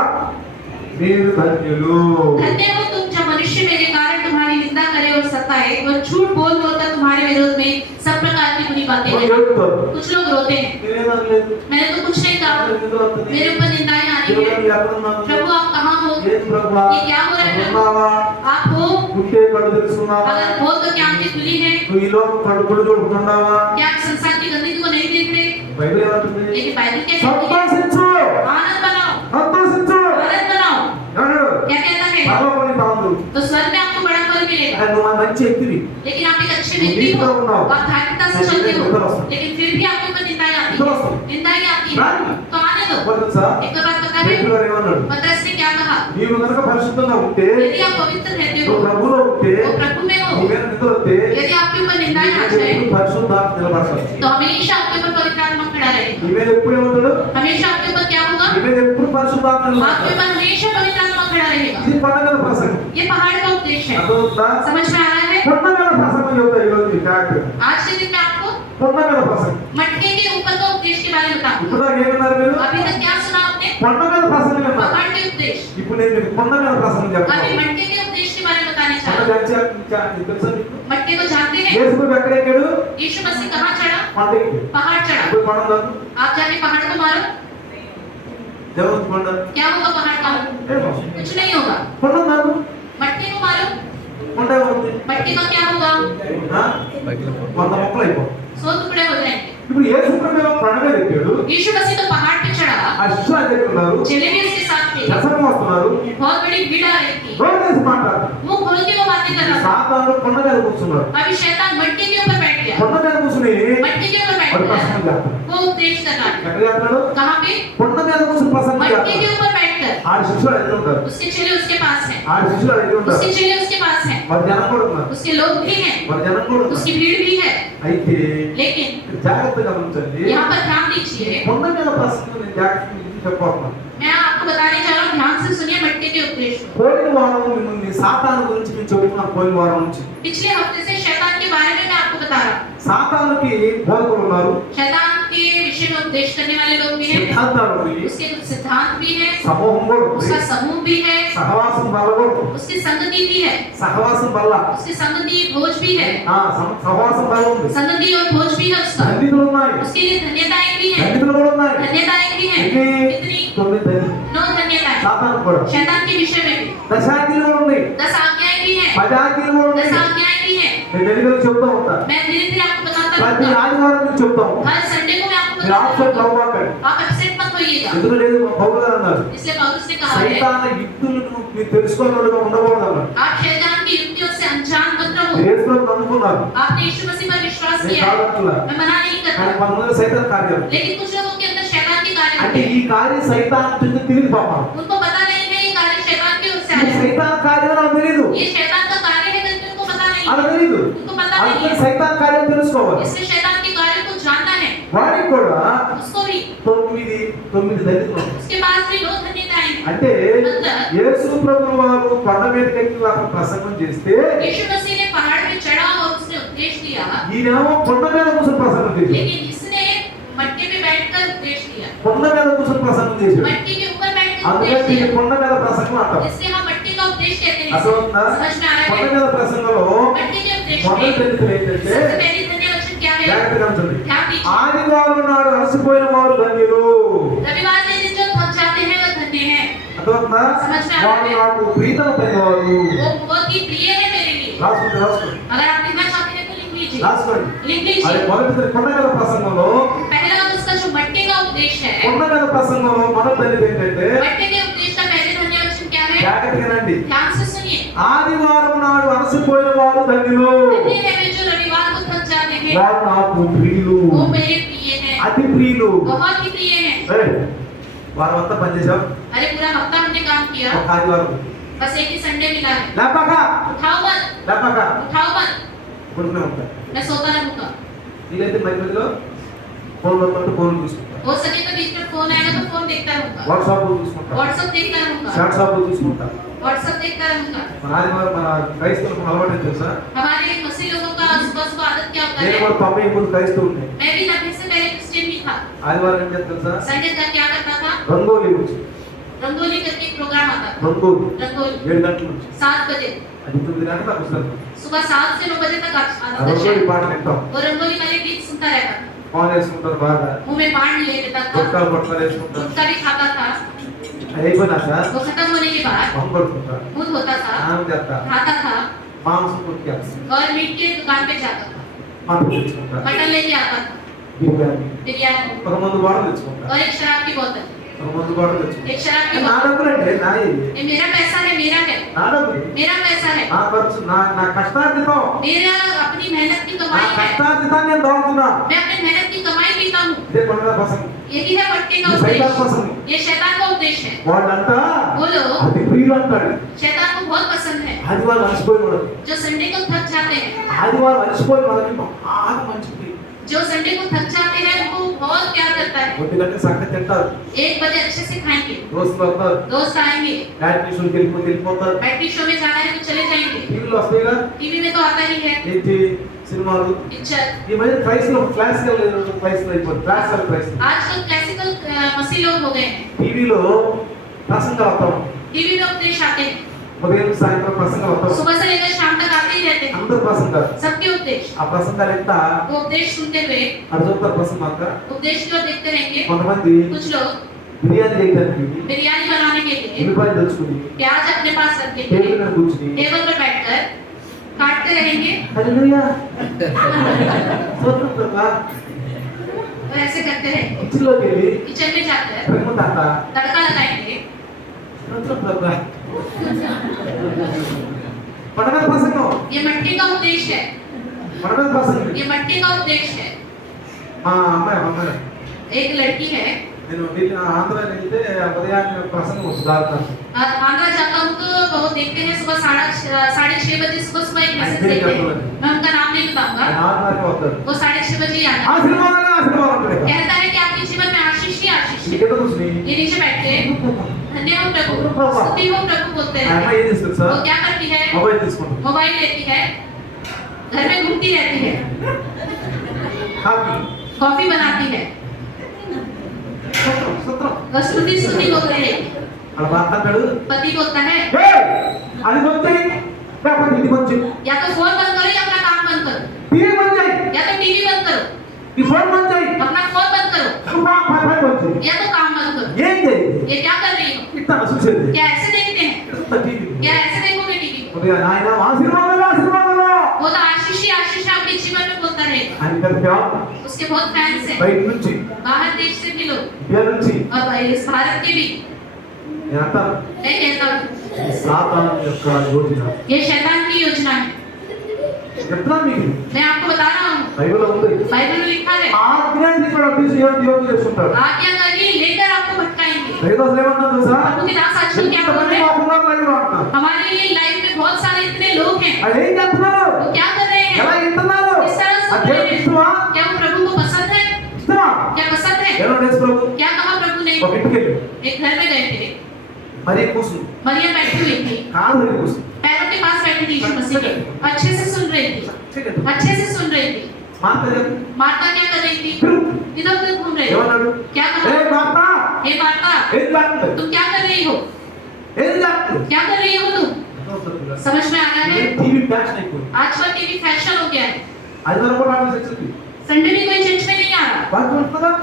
మీరు ధన్యులు. धन्य हो तुम जब मनुष्य मेरे कारण तुम्हारी निंदा करे और सताए और झूठ बोल बोलकर तुम्हारे विरोध में सब प्रकार की बुरी बातें వాళ్ళు करें। ఏడుస్తారు. कुछ लोग रोते हैं, నేనేమనలేదు. मैंने तो कुछ नहीं कहा, నాకు నిందలు వస్తున్నాయి. मेरे ऊपर निंदाएं आ रही దేవుడు हैं। నువ్వు ఎక్కడున్నావు? प्रभु आप कहाँ हो? ఏది ప్రభువా? ये क्या हो रहा है प्रभु? ఉన్నావా? आप हो? ఉంటే కళ్ళు తెలుసుకున్నావా? अगर हो तो क्या आंखें खुली हैं? నువ్వు ఈ లోకం కళ్ళు చూడుకుంటున్నావా? क्या आप संसार की गंदगी को नहीं देख रहे? బైబిల్ ఏమంటుంది? लेकिन बाइबल क्या कहती है? సంతోషించు, आनंद बनाओ, సంతోషించు. आनंद बनाओ। ఏమన్నాడు? क्या कहता है? పరలోకం నీకు ఆనందం. तो स्वर्ग में आपको बड़ा फल मिलेगा। అంటే నువ్వు మంచి వ్యక్తివి, लेकिन आप एक अच्छे व्यक्ति हो, आप धार्मिकता से चलते हो, लेकिन फिर भी आपके ऊपर निंदाएं आती है, निंदाएं आती है, तो आने दो। ఎవరు తెలుసా? एक और बात पता है, బైబిల్ వారు ఏమన్నాడు? पतरस ने क्या कहा? నీవు కనుక పరిశుద్ధంగా ఉంటే, यदि आप पवित्र रहते हो, నువ్వు ప్రభువులో ఉంటే, वो प्रभु में నీ हो, మీద నిందలు వస్తే, यदि आपके ऊपर निंदाएं आ जाए, నీకు పరిశుద్ధాత్మ నిలబడతాడు. तो हमेशा आपके ऊपर पवित्र आत्मा खड़ा रहेगा। నీ మీద ఎప్పుడు ఏమవుతాడు? हमेशा आपके ऊपर क्या होगा? నీ మీద ఎప్పుడు పరిశుద్ధాత్మ आपके నిలబడతాడు. ऊपर हमेशा पवित्र आत्मा खड़ा रहेगा। ఇది పండగల ప్రసంగం. ये पहाड़ का उपदेश है, అర్థమవుతుందా? समझ में आ रहा है? పండగల ప్రసంగం చెప్తా ఈరోజు ఈ డాక్టర్. आज के दिन मैं आपको పండగల ప్రసంగం. मटके के ऊपर का उपदेश के बारे में बताऊं। ఇప్పుడు దాకా ఏమన్నారు మీరు? अभी तक क्या सुना आपने? పండగల ప్రసంగం విన్నారు. पहाड़ के उपदेश। ఇప్పుడు నేను మీకు పండగల ప్రసంగం अभी చెప్తాను. मटके के उपदेश के बारे में बताने जा పండగ रहा हूं। తెలుసా మీకు? मटके को जानते हैं? యేసు ప్రభు ఎక్కడ ఎక్కాడు? यीशु मसीह कहाँ चढ़ा? పండగకి. पहाड़ चढ़ा। ఇప్పుడు పండగ आप जाके पहाड़ को मारो, జరుగుతుంది పండగ. क्या होगा पहाड़ का? ఏమో कुछ नहीं होगा। పండగ నాకు मटके को मारो, పండగ ఉంది. मटके का क्या होगा? ఆ? 100 మొక్కలు అయిపో. 100 टुकड़े हो जाएंगे। ఇప్పుడు యేసు ప్రభు పండగ ఎక్కాడు. यीशु मसीह तो पहाड़ पे चढ़ा, అశ్వాలు ఎక్కున్నారు. चेले भी उसके साथ थे, దర్శనం వస్తున్నారు. बहुत बड़ी भीड़ आ रही थी, రోడ్డు వేసి మాట్లాడు. मुंह खोल के वो बातें कर रहा था। సాతాను కొండ మీద కూర్చున్నాడు. अभी शैतान मटके के ऊपर बैठ गया, కొండ మీద కూర్చుని मटके के ऊपर बैठ వాడు गया, ప్రసంగం చేస్తాడు. वो उपदेश कर रहा है। ఎక్కడ చేస్తాడు? कहाँ पे? కొండ మీద కూర్చుని ప్రసంగం मटके చేస్తాడు. के ऊपर बैठकर ఆడి శిష్యులు ఎదురు ఉంటారు. उसके चेले उसके पास हैं, ఆడి శిష్యులు ఎదురు ఉంటారు. उसके चेले उसके पास हैं, మరి జనం కూడా ఉన్నారు. उसके लोग भी हैं, మరి జనం కూడా ఉన్నారు. उसकी भीड़ भी है। అయితే लेकिन జాగ్రత్తగా గమనించండి. यहाँ पर ध्यान दीजिए, కొండ మీద ప్రసంగం నేను జాగ్రత్తగా చెప్పబోతున్నాను. मैं आपको बताने जा रहा हूँ ध्यान से सुनिए मटके के उपदेश को। పోయిన వారం మిమ్మల్ని సాతాను గురించి నేను చెబుతున్నాను పోయిన వారం నుంచి पिछले हफ्ते से शैतान के बारे में मैं आपको बता रहा हूँ। సాతానుకి బోధకులు ఉన్నారు शैतान के विषय में उपदेश करने वाले लोग भी हैं, సిద్ధాంతాలు ఉన్నాయి उसके कुछ सिद्धांत भी है, సమూహం కూడా ఉంది उसका समूह भी है, సహవాసం వల్ల కూడా ఉంది. उसकी संगति भी है, సహవాసం వల్ల उसकी संगति भोज भी है, సహవాసం వల్ల ఉంది संगति और भोज भी है उसका, ధన్యతలు ఉన్నాయి उसके लिए धन्यताएं भी है, ధన్యతలు కూడా ఉన్నాయి धन्यताएं भी है, ఇది कितनी 9 ధన్యతలు 9 धन्यताएं సాతాను కూడా शैतान के विषय में भी, దశాజ్ఞలు కూడా ఉన్నాయి 10 आज्ञाएं भी है, 10 ఆజ్ఞలు కూడా 10 ఉన్నాయి आज्ञाएं भी है। నేను వెలుగులు చెప్తా ఉంటా मैं धीरे धीरे आपको बताता ప్రతి रहूंगा, ఆదివారం మీకు చెప్తాం हर संडे को मैं आपको మీరు बताता ఆప్షన్ रहूंगा, బాగుపడండి आप अपसेट मत होइएगा। ఎందుకు లేదు పౌలు గారు అన్నారు इसलिए पौलुस ने कहा है, సైతాన యుక్తులను మీరు తెలుసుకోవాలని ఉండకూడదు అన్నారు आप शैतान की युक्तियों से अनजान मत रहो। మీరు యేసుప్రభుని నమ్ముకున్నారు आपने यीशु मसीह पर विश्वास నేను किया है, కాదంటున్నా मैं मना नहीं కానీ करता, కొంతమంది సైతాన కార్యాలు लेकिन कुछ लोगों के अंदर शैतान के कार्य అంటే होते ఈ हैं, కార్యం సైతాన్ నుంచి తిరిగి పాపాలి उनको पता नहीं है ये कार्य शैतान की ओर से ఈ आया है, సైతాన్ కార్యం నాకు తెలియదు ये शैतान का कार्य है करके उनको पता नहीं అలా है, తెలియదు उनको पता नहीं అందుకని है, సైతాన్ కార్యం తెలుసుకోవాలి इसलिए शैतान के कार्य को जानना है। వాడికి కూడా उसको भी 9 దళితులు ఉన్నాయి. उसके पास भी 2 धन्यताएं हैं। అంటే యేసు ప్రభువు వారు కొండ మీదకి ఎక్కి వారు ప్రసంగం చేస్తే यीशु मसीह ने पहाड़ में चढ़ा और उसने उपदेश दिया, ఈయనేమో కొండ మీద కూర్చొని ప్రసంగం చేశాడు लेकिन इसने मटके में बैठकर उपदेश दिया, కొండ మీద కూర్చొని ప్రసంగం చేశాడు मटके के ऊपर बैठकर అందుకని उपदेश దీన్ని दिया, కొండ మీద ప్రసంగం అంటాం इसलिए हम मटके का उपदेश कहते हैं। అర్థమవుతుందా समझ में आ रहा కొండ है? మీద ప్రసంగంలో मटके के उपदेश మొదటి में దళితులు ఏంటంటే सबसे पहली धन्य वचन क्या है? జాగ్రత్తగా ఉంచండి ध्यान दीजिए, ఆదివారం నాడు అలసిపోయిన వారు ధన్యులు रविवार के दिन जो थक जाते हैं वो धन्य है, అర్థమవుతుందా समझ में आ रहा వారు है? నాకు ప్రీతమైనవారు वो बहुत ही प्रिय है मेरे लिए। రాసుకోండి अगर आप लिखना चाहते हैं तो लिख लीजिए, రాసుకోండి लिख అది लीजिए। మొదటి కొండ మీద ప్రసంగంలో पहला उसका जो मटके का उपदेश है, కొండ మీద ప్రసంగంలో మొదటి దళిత ఏంటంటే मटके के उपदेश का पहले धन्य वचन क्या है? జాగ్రత్తగా రండి ध्यान से सुनिए, ఆదివారం నాడు అలసిపోయిన వారు ధన్యులు धन्य है वे जो रविवार को थक जाते हैं, వారు నాకు ప్రియులు वो मेरे प्रिय हैं, అతి ప్రియులు बहुत ही प्रिय हैं। ఏయ్, వారం అంతా పనిచేసాం अरे पूरा हफ्ता हमने काम किया, ఒక ఆదివారం बस एक ही संडे मिला है। లేపాక उठाओ मत, లేపాక उठाओ मत, కొడుకునే ఉంటా मैं सोता रहूंगा। వీలైతే మధ్య మధ్యలో ఫోన్లో పట్టు ఫోన్ చూసుకుంటా हो सके तो बीच में फोन आएगा तो फोन देखता रहूंगा, వాట్సాప్ చూసుకుంటా व्हाट्सएप देखता रहूंगा, వాట్సాప్ చూసుకుంటా व्हाट्सएप देखता रहूंगा। మన ఆదివారం మన క్రైస్తవులకు అలవాటు తెలుసా हमारे मसीह लोगों का सुबह सुबह आदत क्या होता నేను है? కూడా 90 క్రైస్తవు ఉండే मैं भी 90 से पहले क्रिश्चियन भी था। ఆదివారం ఏం చేస్తా తెలుసా संडे का क्या करता था? రంగోలి వచ్చి रंगोली करके एक प्रोग्राम आता था, రంగోలి रंगोली 7 గంటల నుంచి 7 बजे, అది 9 గంటల దాకా వస్తుంది सुबह 7 से 9 बजे तक आता था రంగోలి शायद। పాట వింటాం वो रंगोली वाले गीत सुनता रहता था, ఫోన్ వేసుకుంటారు బాగా मुंह में पान ले लेता था, గుట్కాలు పొట్లాలు వేసుకుంటారు गुटखा भी खाता था। అది అయిపోయినాక वो खत्म होने के बाद మొహం పడుకుంటారు मुंह धोता था, స్నానం చేస్తా खाता था మాంసం కొట్టుకేస్తారు और मीट की दुकान पे जाता था, మటన్ తెచ్చుకుంటారు मटन लेके आता था, బిర్యానీ बिरयानी ఒక మందు బాటలు తెచ్చుకుంటారు और एक शराब की बोतल, ఒక మందు బాటలు తెచ్చుకుంటారు एक शराब की నా बोतल। డబ్బులు అంటే నాయి ये मेरा पैसा है, मेरा है, నా డబ్బులు मेरा पैसा है, నా ఖర్చు నా కష్టార్జితం मेरा अपनी मेहनत की నా कमाई है, కష్టార్జితాన్ని నేను దాగుతున్నా मैं अपनी मेहनत की कमाई पीता हूँ। ఇదే కొండ కోసం यही है मटके का ये शैतान उपदेश, पसंद है। ये शैतान का उपदेश है। వాళ్ళంట वो लोग అది ప్రియులు అంటాడు शैतान को बहुत पसंद है, ఆదివారం అలసిపోయి మనకి जो संडे को थक जाते हैं, ఆదివారం అలసిపోయి మనకి బాగా మంచి ప్రియులు जो संडे को थक जाते हैं उनको बहुत प्यार करता है। 1 గంట సంగతి తింటారు 1 बजे अच्छे से खाएंगे, దోస్తులు వస్తారు दोस्त आएंगे, మ్యాట్నిషోకి వెళ్ళిపోతారు बैटरी शो में जाना है तो चले जाएंगे, టీవీలో వస్తాయిగా टीवी में तो आता ही है ఏంటి సినిమాలు पिक्चर। ఈ మధ్య క్లాసికల్ అయిపోతుంది క్లాసికల్ आजकल क्लासिकल मसीह लोग हो गए हैं, టీవీలో ప్రసంగాలు వస్తాం टीवी में उपदेश आते हैं, ఉదయం సాయంత్రం ప్రసంగాలు వస్తాం सुबह से लेकर शाम तक आते ही रहते हैं, అందరు ప్రసంగాలు सबके उपदेश। ఆ ప్రసంగాలు ఎంత वो उपदेश सुनते हुए అటు చూస్తారు ప్రసంగం అంతా उपदेश की ओर देखते रहेंगे। కొంతమంది कुछ लोग బిర్యానీ చేయడానికి बिरयानी बनाने के लिए ఉల్లిపాయలు తెచ్చుకుని प्याज अपने पास रखते టేబుల్ हैं, మీద కూర్చుని टेबल पर बैठकर काटते रहेंगे, హల్లెలూయా స్తోత్రం ప్రభా और ऐसे करते रहेंगे। కిచెన్లోకి వెళ్ళి किचन में जाकर ప్రేమ తాత तड़का लगाएंगे। స్తోత్రం ప్రభా పడవ ప్రసంగం ये मट्टी का उपदेश है, పడవ ప్రసంగం ये मट्टी का उपदेश है। మా అమ్మాయి एक लड़की है, నేను ఆంధ్ర వెళ్తే ఉదయాన్నే ప్రసంగం వస్తుంది आंध्रा जाता हूँ तो वो देखते हैं सुबह 6:30 बजे सुबह एक मैसेज देखते हैं, मैं उनका नाम नहीं बताऊंगा, ఆంధ్రాకి వస్తారు वो 6:30 बजे ही आना ఆశీర్వాదాలు कहता है कि आपके जीवन में आशीष ही आशीष है। ఇక్కడ కూర్చుని ये नीचे बैठ के धन्यवाद प्रभु, ప్రభా स्तुति को प्रभु बोलते ఆ हैं। అమ్మాయి ఏం చేస్తుంది वो సార్ क्या करती है? మొబైల్ తీసుకుంటుంది मोबाइल लेती है, घर में घूमती रहती है, కాపీ कॉफी बनाती है, సూత్రం और स्तुति स्तुति बोल रहे हैं। అలా భర్త అంటాడు पति बोलता है "ఏయ్, అది కొంచెం లేకపోతే ఇది కొంచెం या तो फोन बंद करो या अपना काम बंद करो, టీవీ బంద్ చేయి या तो टीवी बंद करो, ఈ ఫోన్ బంద్ చేయి अपना फोन बंद करो, పని కొంచెం या तो काम बंद करो। ఏం చేయి ये क्या कर रही हो? ఇట్లా చూసేది क्या ऐसे देखते हैं? టీవీ क्या ऐसे देखोगे टीवी को? ఉదయం నాయన ఆశీర్వాదాలు ఆశీర్వాదాలు वो तो आशीष ही आशीष आपके जीवन में बोलता रहेगा। అని కలిపా उसके बहुत फैंस हैं, బయట నుంచి बाहर देश से भी लोग ఇండియా నుంచి और इस भारत के भी। నేను అంటాను मैं कहता हूँ సాతాను యొక్క యోజన ये शैतान की योजना है। ఎట్లా మీకు मैं आपको बता रहा हूँ, బైబిల్లో ఉంది बाइबल में लिखा है ఆజ్ఞాన్ని కూడా తీసి యోగం చేస్తుంటాడు आज्ञाकारी लेकर आपको भटकाएंगे। దైవదాసులు ఏమన్నా తెలుసా प्रभु के दास आजकल क्या बोल रहे हैं? అంటున్నారు हमारे लिए लाइफ में बहुत सारे इतने लोग हैं, అది ఏం చేస్తున్నారు वो क्या कर रहे ఎలా हैं? వింటున్నారు किस तरह सुन అదే रहे ఇష్టమా हैं? क्या वो प्रभु को पसंद है? ఇష్టమా क्या पसंद है? ఎలా చేసి ప్రభు क्या कहा प्रभु ने? ఒక ఇంటికి వెళ్ళి एक घर में गए थे, మరి కూర్చుంది मरियम बैठी हुई थी, కాదు వెళ్ళి కూర్చుంది पैरों के पास बैठी थी यीशु मसीह के, अच्छे से सुन रही थी, अच्छे से सुन रही थी। మాట मार्ता क्या कर रही थी? इधर उधर घूम रही थी। ఏమన్నాడు क्या ఏ कहा? మాట हे मार्ता, ఏం చేస్తుంది तुम क्या कर रही हो? ఏం చేస్తుంది क्या कर रही हो तुम? समझ में आ रहा है? టీవీ ఫ్యాషన్ అయిపోయింది आजकल टीवी फैशन हो गया है, అది వరకు కూడా ఆఫీస్ వచ్చింది संडे भी कोई चर्च में नहीं आ रहा, బాగా ఉంటుందా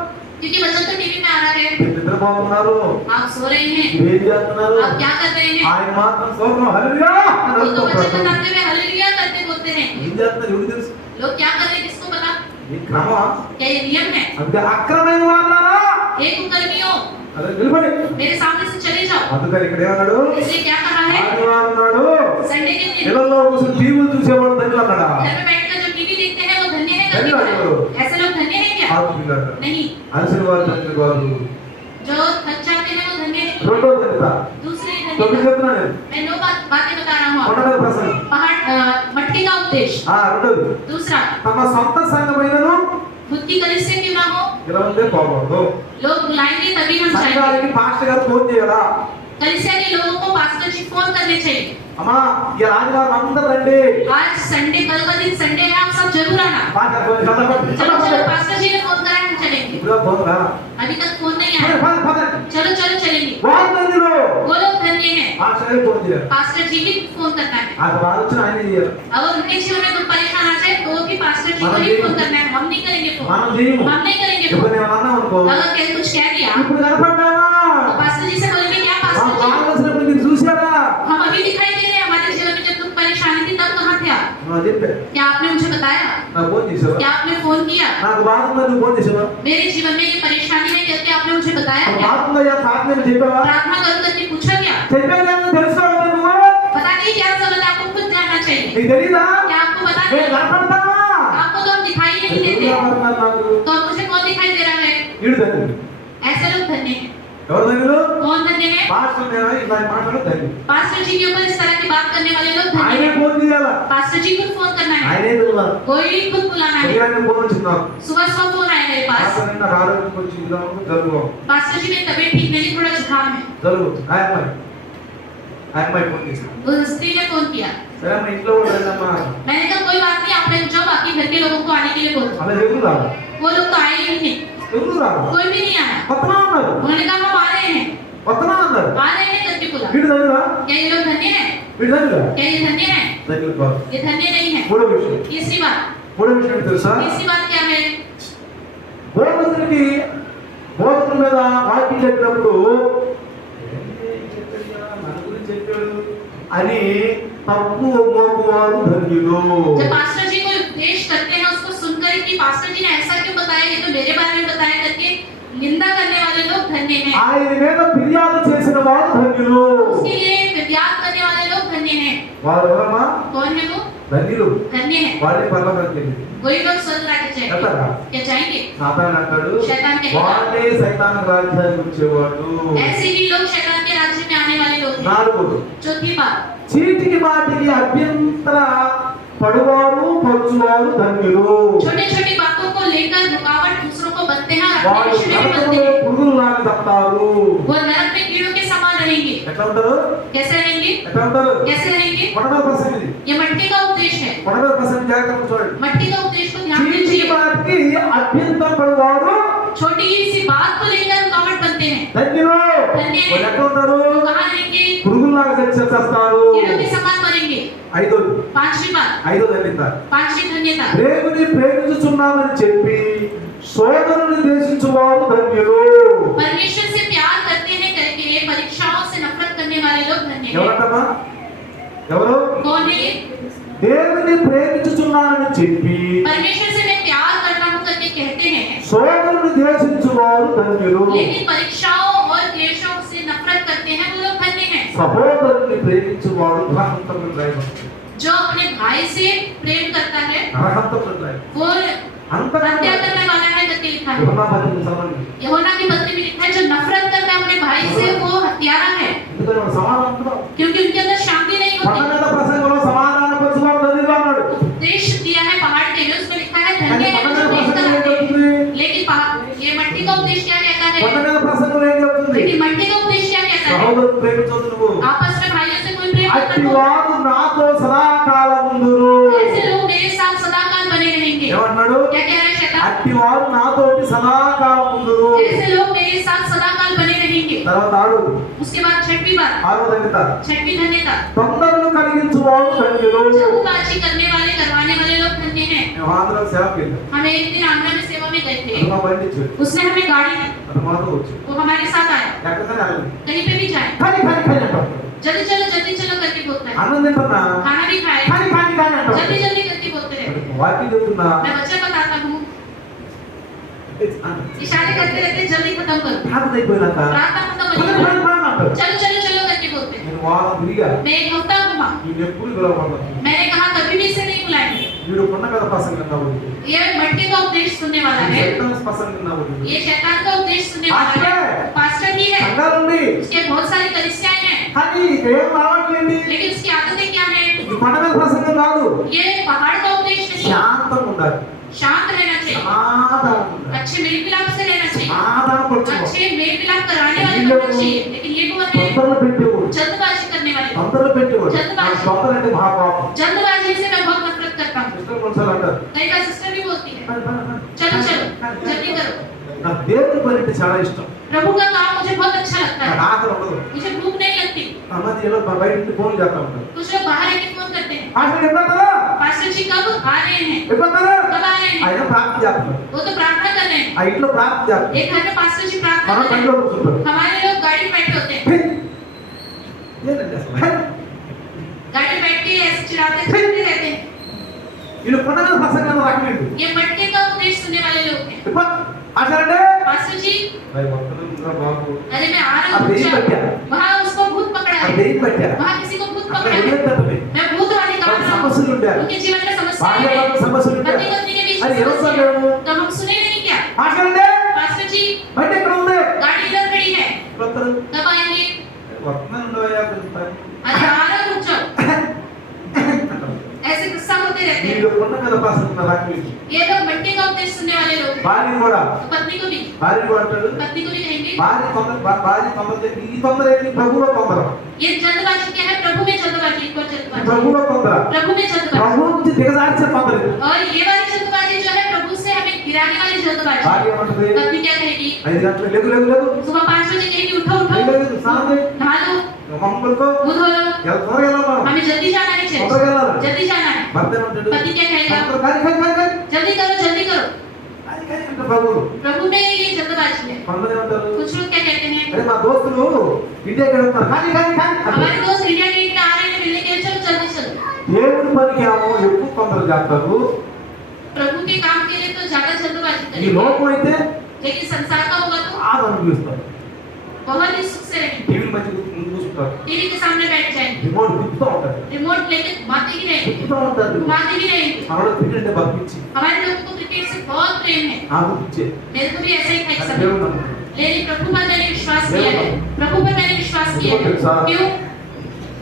क्योंकि बच्चा तो टीवी में आ रहा है। నిద్రపోతున్నారు आप सो रहे हैं, ఏం చేస్తున్నారు आप क्या कर रहे हैं? ఆయన మాత్రం సోదరం హల్లెలూయా అని वो तो बच्चे అంటున్నారు. बताते हुए हालेलुया करते बोलते हैं। ఏం చేస్తున్నారు ఎవరికి తెలుసు लोग क्या कर रहे हैं किसको पता? ఈ క్రమమా क्या ये नियम है? అందుకే అక్రమైన వాళ్ళారా हे कुकर्मियों, అదే నిలబడి मेरे सामने से चले जाओ। అందుకని ఇక్కడ ఏమన్నాడు इसलिए क्या कहा है? ఆదివారం నాడు संडे के दिन ఇళ్ళల్లో కూర్చొని టీవీ చూసేవాడు ధన్యులు అన్నాడా घर में बैठकर जो टीवी देखते हैं वो धन्य है धन्य करके है। बोला। ऐसे लोग धन्य हैं क्या? కాదు పిల్లలు नहीं, అలసిన వారు ధన్యులు కాదు जो थक जाते हैं वो धन्य है। రెండో ధన్యత दूसरी తొమ్మిది धन्यता, చెప్తున్నా నేను मैं दो बातें बता रहा हूँ కొండ आपको। మీద ప్రసంగం पहाड़ मटके का उपदेश। రెండోది दूसरा, తమ సొంత సంఘమైనను खुद की कलिसिया क्यों ना हो, ఇలా ఉందే పోకూడదు लोग बुलाएंगे तभी हम जाएंगे। సంఘానికి పాస్టర్ గారు ఫోన్ చేయాలా कलिसिया के लोगों को पास्टर जी फोन करने चाहिए। అమ్మా ఈ ఆదివారం అందరూ రండి आज संडे, कल का दिन संडे है, आप सब जरूर आना। పాస్టర్ ఫోన్ చదవండి. चलो चलो, पास्टर जी ने फोन करा, हम चलेंगे। ఇప్పుడు ఫోన్ రా अभी तक फोन नहीं పద, आया, పద, పద. चलो चलो चलेंगे। వారు ధన్యులు वो लोग धन्य हैं, పాస్టర్ గారికి ఫోన్ చేయాలి पास्टर जी भी फोन करना है। ఆ వారు వచ్చిన ఆయన చేయాలి अगर उनके जीवन में कुछ परेशान आ जाए तो भी पास्टर जी को ही फोन करना है, हम नहीं करेंगे फोन, మనం చేయము हम नहीं करेंगे ఇప్పుడు फोन। నేను అన్నాం అనుకో अगर क्या कुछ कह दिया ఇప్పుడు కనపడ్డావా तो पास्टर जी से बोलेंगे क्या ఆ पास्टर जी, వాళ్ళు వచ్చినప్పుడు మీరు చూసారా हम अभी दिखाई दे रहे हैं, हमारे जीवन में जब तुम परेशानी थी तब कहाँ थे आप? నాకు చెప్పా क्या आपने मुझे बताया? నాకు ఫోన్ చేసావా क्या आपने फोन किया? నాకు బాధ ఉందా నువ్వు ఫోన్ చేసావా मेरे जीवन में ये परेशानी है करके आपने मुझे बताया क्या? బాధ ఉందా సార్ నేను చెప్పావా प्रार्थना कर करके पूछा क्या? చెప్పేదేమో తెలుసుకోవాలి నువ్వు पता नहीं क्या जरूरत है, आपको खुद जानना चाहिए। నీకు తెలీదా क्या आपको पता నేను नहीं? కనపడతావా आपको तो हम दिखाई नहीं देते, तो अब मुझे कौन दिखाई दे रहा है? వీడు ధన్యుడు ऐसे लोग धन्य हैं। ఎవరు ధన్యులు कौन धन्य है? పాస్టర్ నేను ఇలాంటి మాటలు ధన్యుడు पास्टर जी के ऊपर इस तरह की बात करने वाले लोग धन्य ఆయనే हैं। ఫోన్ చేయాలా पास्टर जी को फोन करना है, ఆయనే పిలవాలి कोई खुद बुलाना है। ఉదయాన్నే ఫోన్ వచ్చింది నాకు सुबह सुबह फोन आया मेरे पास, పాస్టర్ నాకు ఆరోగ్యం కొంచెం ఇలా ఉంది జరుగు पास्टर जी मेरी तबीयत ठीक नहीं, थोड़ा जुकाम है। జరుగు ఆ అమ్మాయి ఫోన్ చేసింది उस स्त्री ने फोन किया, సరే అమ్మ ఇంట్లో కూడా వెళ్ళమ్మా मैंने कहा कोई बात नहीं, आप लोग जाओ, बाकी घर के लोगों को आने के लिए बोलो। అలా ఎవరు రాదు वो लोग तो आए ही नहीं, ఎవరు రాదు कोई भी नहीं आया। కొత్తనా అన్నారు उन्होंने कहा हम आ रहे हैं, కొత్తనా అన్నారు आ रहे हैं करके बोला। వీడు ధన్యుడా क्या ये लोग धन्य हैं? వీడు ధన్యుడా क्या ये धन्य हैं? ధన్యుడు కాదు ये धन्य नहीं है। మూడో విషయం तीसरी बात, ఏంటి తెలుసా तीसरी बात क्या है? బోధకుడికి బోధకుల మీద వాక్యం చెప్పినప్పుడు మన గురించి చెప్పాడు అని తప్పు మోపువారు ధన్యులు जब पास्टर जी कोई उपदेश करते हैं उसको सुनकर कि पास्टर जी ने ऐसा क्यों बताया, ये तो मेरे बारे में बताया करके निंदा करने वाले लोग धन्य हैं। ఆయన మీద ఫిర్యాదు చేసిన వారు ధన్యులు उसके लिए याद करने वाले लोग धन्य हैं। వారు ఎవరమ్మా कौन है वो? ధన్యులు धन्य है। వారి పర్లకి वही लोग स्वर्ग राज्य जाएंगे। వెళ్తారా क्या जाएंगे? సాతాను అంటాడు शैतान कहेगा, వాళ్ళే సైతాన్ రాజ్యానికి వచ్చేవాడు ऐसे ही लोग शैतान के राज्य में आने वाले लोग हैं। నాలుగోది चौथी बात, చీటికి మాటికి అభ్యంతర పడువారు పరుచువారు ధన్యులు छोटी छोटी बातों को लेकर रुकावट दूसरों को बनते हैं और వాళ్ళు अपने विषय में भी बनते నరకంలో हैं। పురుగుల్లాగా తప్తారు वो नरक में कीड़ों के समान रहेंगे। ఎట్లా ఎట్లా ఉంటారు? कैसे रहेंगे? ఎట్లా ఉంటారు? कैसे रहेंगे? మొట్టమొదటి ఇది ये मट्टी का उपदेश है। మొట్టమొదటి జాగ్రత్తగా చూడండి. मट्टी का उपदेश को ध्यान చీటి दीजिए। మాటికి అభ్యంతరం పడవారు छोटी सी बात को लेकर रुकावट बनते हैं। ధన్యులు. ధన్య. వాళ్ళు ఎట్లా ఉంటారు? वो कहाँ रहेंगे? పురుగుల్లాగా చచ్చేస్తారు. कीड़ों के समान मरेंगे। ఐదోది पांचवी बात, ధన్యత. पांचवी धन्यता। దేవుని ప్రేమించుచున్నామని చెప్పి సోదరుని ద్వేషించువారు ధన్యులు. परमेश्वर से प्यार करते हैं करके परीक्षाओं से नफरत करने वाले लोग धन्य हैं। ఎవరంటమ్మా? ఎవరు? कौन है ये? దేవుని ప్రేమించుచున్నానని చెప్పి परमेश्वर से मैं प्यार करता हूँ करके कहते हैं, సోదరుని ద్వేషించువారు ధన్యులు. लेकिन परीक्षाओं और क्लेशों से नफरत करते हैं वो लोग धन्य हैं। సహోదరుని ప్రేమించువాడు నరహంతకుడు. जो अपने भाई से प्रेम करता है నరహంతకుడు वो అంతగా हत्या करने वाला है करके लिखा है। యోనా పత్రిక చదవండి. यूहन्ना की पत्री में लिखा है जो नफरत करता है अपने भाई से वो हत्यारा है, ఎందుకంటే వాడు సమాధానం అంటున్నాడు. क्योंकि उनके अंदर शांति नहीं కొండ होती। మీద ప్రసంగంలో సమాధాన పరచువాడు ధన్యుడు అన్నాడు. उपदेश दिया है पहाड़ के लिए, उसमें लिखा है కానీ धन्य है కొండ जो మీద देख कर ప్రసంగం ఏం आते हैं। చెప్తుంది? लेकिन ये मट्टी का उपदेश क्या कहता కొండ है? మీద ప్రసంగం ఏం చెప్తుంది? लेकिन मट्टी का उपदेश क्या कहता है? సహోదరుని ప్రేమించొద్దు నువ్వు. आपस में भाइयों से कोई प्रेम मत అట్టి करो। వారు నాతో సదాకాలం ఉందురు. ऐसे लोग मेरे साथ सदाकाल बने रहेंगे। ఏమన్నాడు? क्या कह रहा है शैतान? అట్టి వారు నాతోటి సదాకాలం ఉందురు. ऐसे लोग मेरे साथ सदाकाल बने रहेंगे। తర్వాత ఆడు उसके बाद छठवीं बात, ఆరో ధన్యత. छठवीं धन्यता, తొందరను కలిగించువాడు ధన్యులు. जल्दबाजी करने वाले करवाने वाले लोग धन्य हैं। మేము ఆంధ్ర సేవకి వెళ్ళాం. हम एक दिन आंध्र में सेवा में गए थे, అది మా బండి ఇచ్చాడు. उसने हमें गाड़ी दी, అది మాతో వచ్చి वो हमारे साथ आया। ఎక్కడికైనా వెళ్ళండి. कहीं पे भी जाए కానీ అంటాం. जल्दी चलो करके बोलता है। అన్నం తింటున్నా खाना भी खाए కానీ అంటాం. जल्दी करके बोलते हैं। వాక్యం చెప్తున్నా मैं बच्चे बताता हूँ, इशारे करते रहते जल्दी खत्म करो, ప్రార్థన అయిపోయినాక प्रार्थना खत्म हो కానీ गई, అంటాడు. चलो करके बोलते हैं। నేను వారం తిరిగా मैं एक हफ्ता घुमा, వీడు ఎప్పుడు పిలవబడ్డాను. मैंने कहा कभी भी इसे नहीं बुलाएंगे। వీడు కొండ మీద ప్రసంగం కాబట్టి ये मट्टी का उपदेश सुनने वाला है, ప్రసంగం కాబట్టి ये शैतान का उपदेश सुनने वाला है, पास्टर ही है, సంఘాలుండి उसके बहुत सारी कलीसियाएं हैं, కానీ ఏం రావట్లేండి. लेकिन उसकी आदतें क्या है? ఇది కొండ మీద ప్రసంగం కాదు. ये पहाड़ का उपदेश नहीं, శాంతంగా ఉండాలి. शांत रहना चाहिए, సమాధానం ఉండాలి. अच्छे मेल मिलाप से रहना चाहिए, సమాధానం పరచుకోవాలి. अच्छे मेल मिलाप कराने वाले बनना चाहिए। लेकिन ये कौन है? తొందరలు పెట్టేవాడు. जल्दबाजी करने वाले। తొందరలు పెట్టేవాడు. జల్దబాజీ. తొందర అంటే మహాపాపం. जल्दबाजी से मैं बहुत नफरत करता हूँ। సిస్టర్ కొన్నిసార్లు అంటారు कई बार सिस्टर भी बोलती है చలో चलो जल्दी करो। నాకు దేవుని పని అంటే చాలా ఇష్టం. प्रभु का काम मुझे बहुत अच्छा लगता నాకు है, ఆకలి ఉండదు. मुझे भूख नहीं लगती। అన్నది ఏదో బయట నుంచి ఫోన్ చేస్తా ఉంటారు. कुछ लोग बाहर आके फोन करते हैं, పాస్టర్ ఎప్పుడన్నా पास्टर जी कब आ रहे हैं, ఎప్పుడన్నా कब आ रहे हैं? ఆయన ప్రార్థన చేస్తున్నారు. वो तो प्रार्थना कर रहे हैं। ఆ ఇంట్లో ప్రార్థన చేస్తున్నారు. एक घर में पास्टर जी प्रार्थना మనం कर रहे బండిలో हैं, కూర్చుంటారు. हमारे लोग गाड़ी में बैठे होते हैं, ఏంటంటే అసలు गाड़ी में बैठ के ऐसे चिल्लाते रहते हैं। వీళ్ళు కొండ మీద ప్రసంగం రాకలేదు. ये मटके का उपदेश सुनने वाले लोग हैं। అసలు पास्टर जी బాబు अरे मैं आ रहा अब यही हूँ, बच गया। वहाँ उसको भूत पकड़ा है, అదేం పెట్టారు. वहाँ किसी को भूत అక్కడ पकड़ा है, వదిలేస్తారు. मैं भूत वाली कहा వాళ్ళ సమస్యలు ఉంటాయి. उनके जीवन में समस्या భార్య है, భర్త సమస్యలు ఉంటాయి. पति पत्नी के बीच అది में ఎవరు समस्या है। చెప్పారు? तो हम सुने नहीं क्या? మాట్లాడండి. पास्टर जी బండి ఎక్కడ ఉంది? गाड़ी इधर खड़ी है, వస్తారు. कब आएंगे? వస్తున్నాను ఉండవయ్యా కొంచెం పని. अरे आ रहा रुक जाओ। ऐसे गुस्सा होते रहते వీళ్ళు हैं। కొండ మీద ప్రసంగం రాకలేదు. ये लोग मट्टी का उपदेश सुनने वाले लोग हैं। భార్య కూడా तो पत्नी को भी అంటాడు कहेंगे భార్య తొందర ఈ తొందర ఏంటి? ప్రభువులో తొందర. ये जल्दबाजी क्या है? प्रभु में जल्दबाजी, एक और जल्दबाजी, ప్రభువులో తొందర. प्रभु में जल्दबाजी। ప్రభు నుంచి దిగజార్చే తొందర ఇది. और ये वाली जल्दबाजी जो है प्रभु से हमें गिराने वाली जल्दबाजी। భార్య ఏమంటది? पत्नी क्या कहेगी? 5 गंటలు లేగు లేగు లేగు. सुबह 5 बजे कहेगी उठो उठो, లేదు స్నానం చేయి. नहा लो, మమ్మల్కో मुंह धो लो, త్వరగా వెళ్ళాలి. हमें जल्दी जाना है चर्च, తొందరగా వెళ్ళాలి. जल्दी जाना है। భర్త ఏమంటాడు? पति क्या कहेगा? కానీ जल्दी करो जल्दी करो। అంటే ప్రభువు प्रभु में ये जल्दबाजी है। కొందరు ఏమంటారు? कुछ लोग क्या कहते हैं? అరే మా దోస్తులు ఇండియాకి వెళ్తున్నారు కానీ हमारे दोस्त इंडिया गेट पे आ रहे हैं मिलने के लिए, चलो जल्दी चलो। దేవుడి పనికి ఏమో ఎక్కువ తొందర చేస్తారు. प्रभु के काम के लिए तो ज्यादा जल्दबाजी ఈ करेंगे, లోకం అయితే लेकिन संसार का होगा तो బాగా అనుభవిస్తారు. बहुत ही सुख से रहेंगे। టీవీ మధ్య ముందు చూస్తారు. टीवी के सामने बैठ जाएंगे, రిమోట్ తిప్పుతూ ఉంటారు. रिमोट लेके घुमाते ही रहेंगे, తిప్పుతూ ఉంటారు. घुमाते ही रहेंगे। మనలో క్రికెట్ అంటే పంపించి हमारे लोगों को क्रिकेट से बहुत प्रेम है, నాకు ఇచ్చే मेरे को भी ऐसा ही था एक समय। దేవుడు నమ్ముతాడు. लेकिन प्रभु पर मैंने विश्वास किया है, प्रभु पर मैंने विश्वास किया है। क्यों?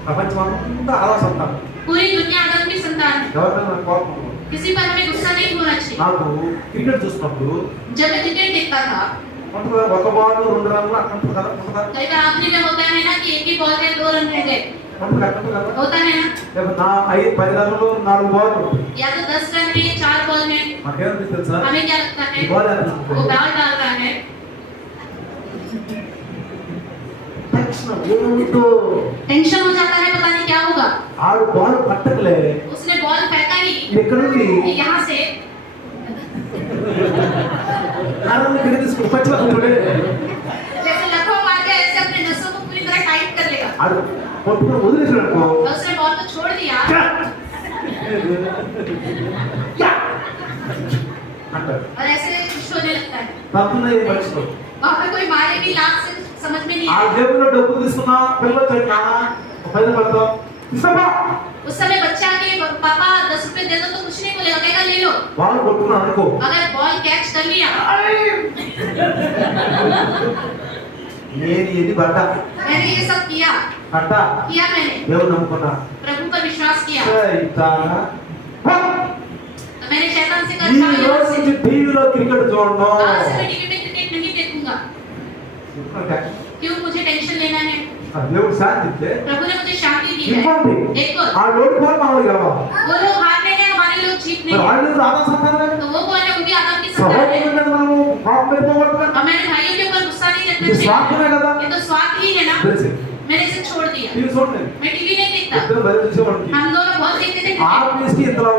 ప్రపంచం అంతా ఆలోచిస్తాను. पूरी दुनिया आदम की संतान है, ఎవరికైనా నాకు కోపం किसी पर हमें गुस्सा नहीं होना चाहिए। నాకు క్రికెట్ చూసినప్పుడు जब मैं क्रिकेट देखता था ఉంటుందా? ఒక బాల్ 2 రన్లు అట్లా ఉంటుంది కదా, ఉంటుందా? कई बार आखिरी में होता है ना कि एक ही बॉल में 2 रन रह गए, ఉంటుంది, అట్లా ఉంటుంది కదా. होता है ना, లేకపోతే 10 రన్లు 4 బాల్ या तो 10 रन में 4 बॉल में, మాకేమనిపిస్తుంది సార్? हमें क्या लगता है బాల్ वो बॉल डाल रहा है, టెన్షన్ ఏమిటో टेंशन हो जाता है, पता नहीं क्या होगा, ఆడు బాల్ పట్టకలే उसने बॉल फेंका ही ఎక్కడ నుండి यहाँ से, నాలుగు కింద తీసుకుని పచ్చిపోతుండే जैसे लखों मार के ऐसे अपने नसों को पूरी तरह टाइट कर लेगा, ఆడు పట్టుకుని వదిలేసాడు అనుకో, और उसने बॉल को छोड़ दिया అంటారు. और ऐसे कुछ होने लगता है, తప్పున ఏ పరిస్థితి वहाँ पे कोई मारे भी लाख से समझ में नहीं ఆ आया, జేబులో డబ్బు తీసుకున్నా పిల్లలు చెట్టు పైన పడతాం ఇస్తామా उस समय बच्चा के पापा 10 रुपए दे दो तो कुछ नहीं बोलेगा, कहेगा ले लो, వాళ్ళు కొట్టుకున్నాను అనుకో, अगर बॉल कैच कर लिया నేను ఇది పడ్డ मैंने ये सब किया मैंने దేవుడు నమ్ముకున్నా प्रभु पर विश्वास किया, సైతానా. तो मैंने शैतान से ఈ कहा రోజు నుంచి టీవీలో క్రికెట్ చూడను. आज से मैं टीवी में क्रिकेट नहीं देखूंगा, क्यों मुझे टेंशन लेना है, దేవుడు శాంతి ఇస్తే प्रभु ने मुझे शांति दी है, ఇవ్వండి. एक और ఆ లోటు పోవాలి మనల్ని గెలవాలి. वो लोग हारने हैं, हमारे लोग जीतने మరి हैं, వాళ్ళు రాధా సంతానం तो वो कौन है, वो भी आदम की संतान है, సహోదరులు మనము పాపం అయిపోకూడదు. और मेरे भाइयों के ऊपर गुस्सा नहीं ఇది करना चाहिए, స్వార్థమే కదా. ये तो स्वार्थ ही है ना, తెలిసి मैंने इसे छोड़ दिया, టీవీ చూడండి, मैं टीवी नहीं देखता, ఇద్దరు బయట చూసేవాడికి हम दोनों बहुत देखते थे, ఆఫీస్ కి ఇంతలో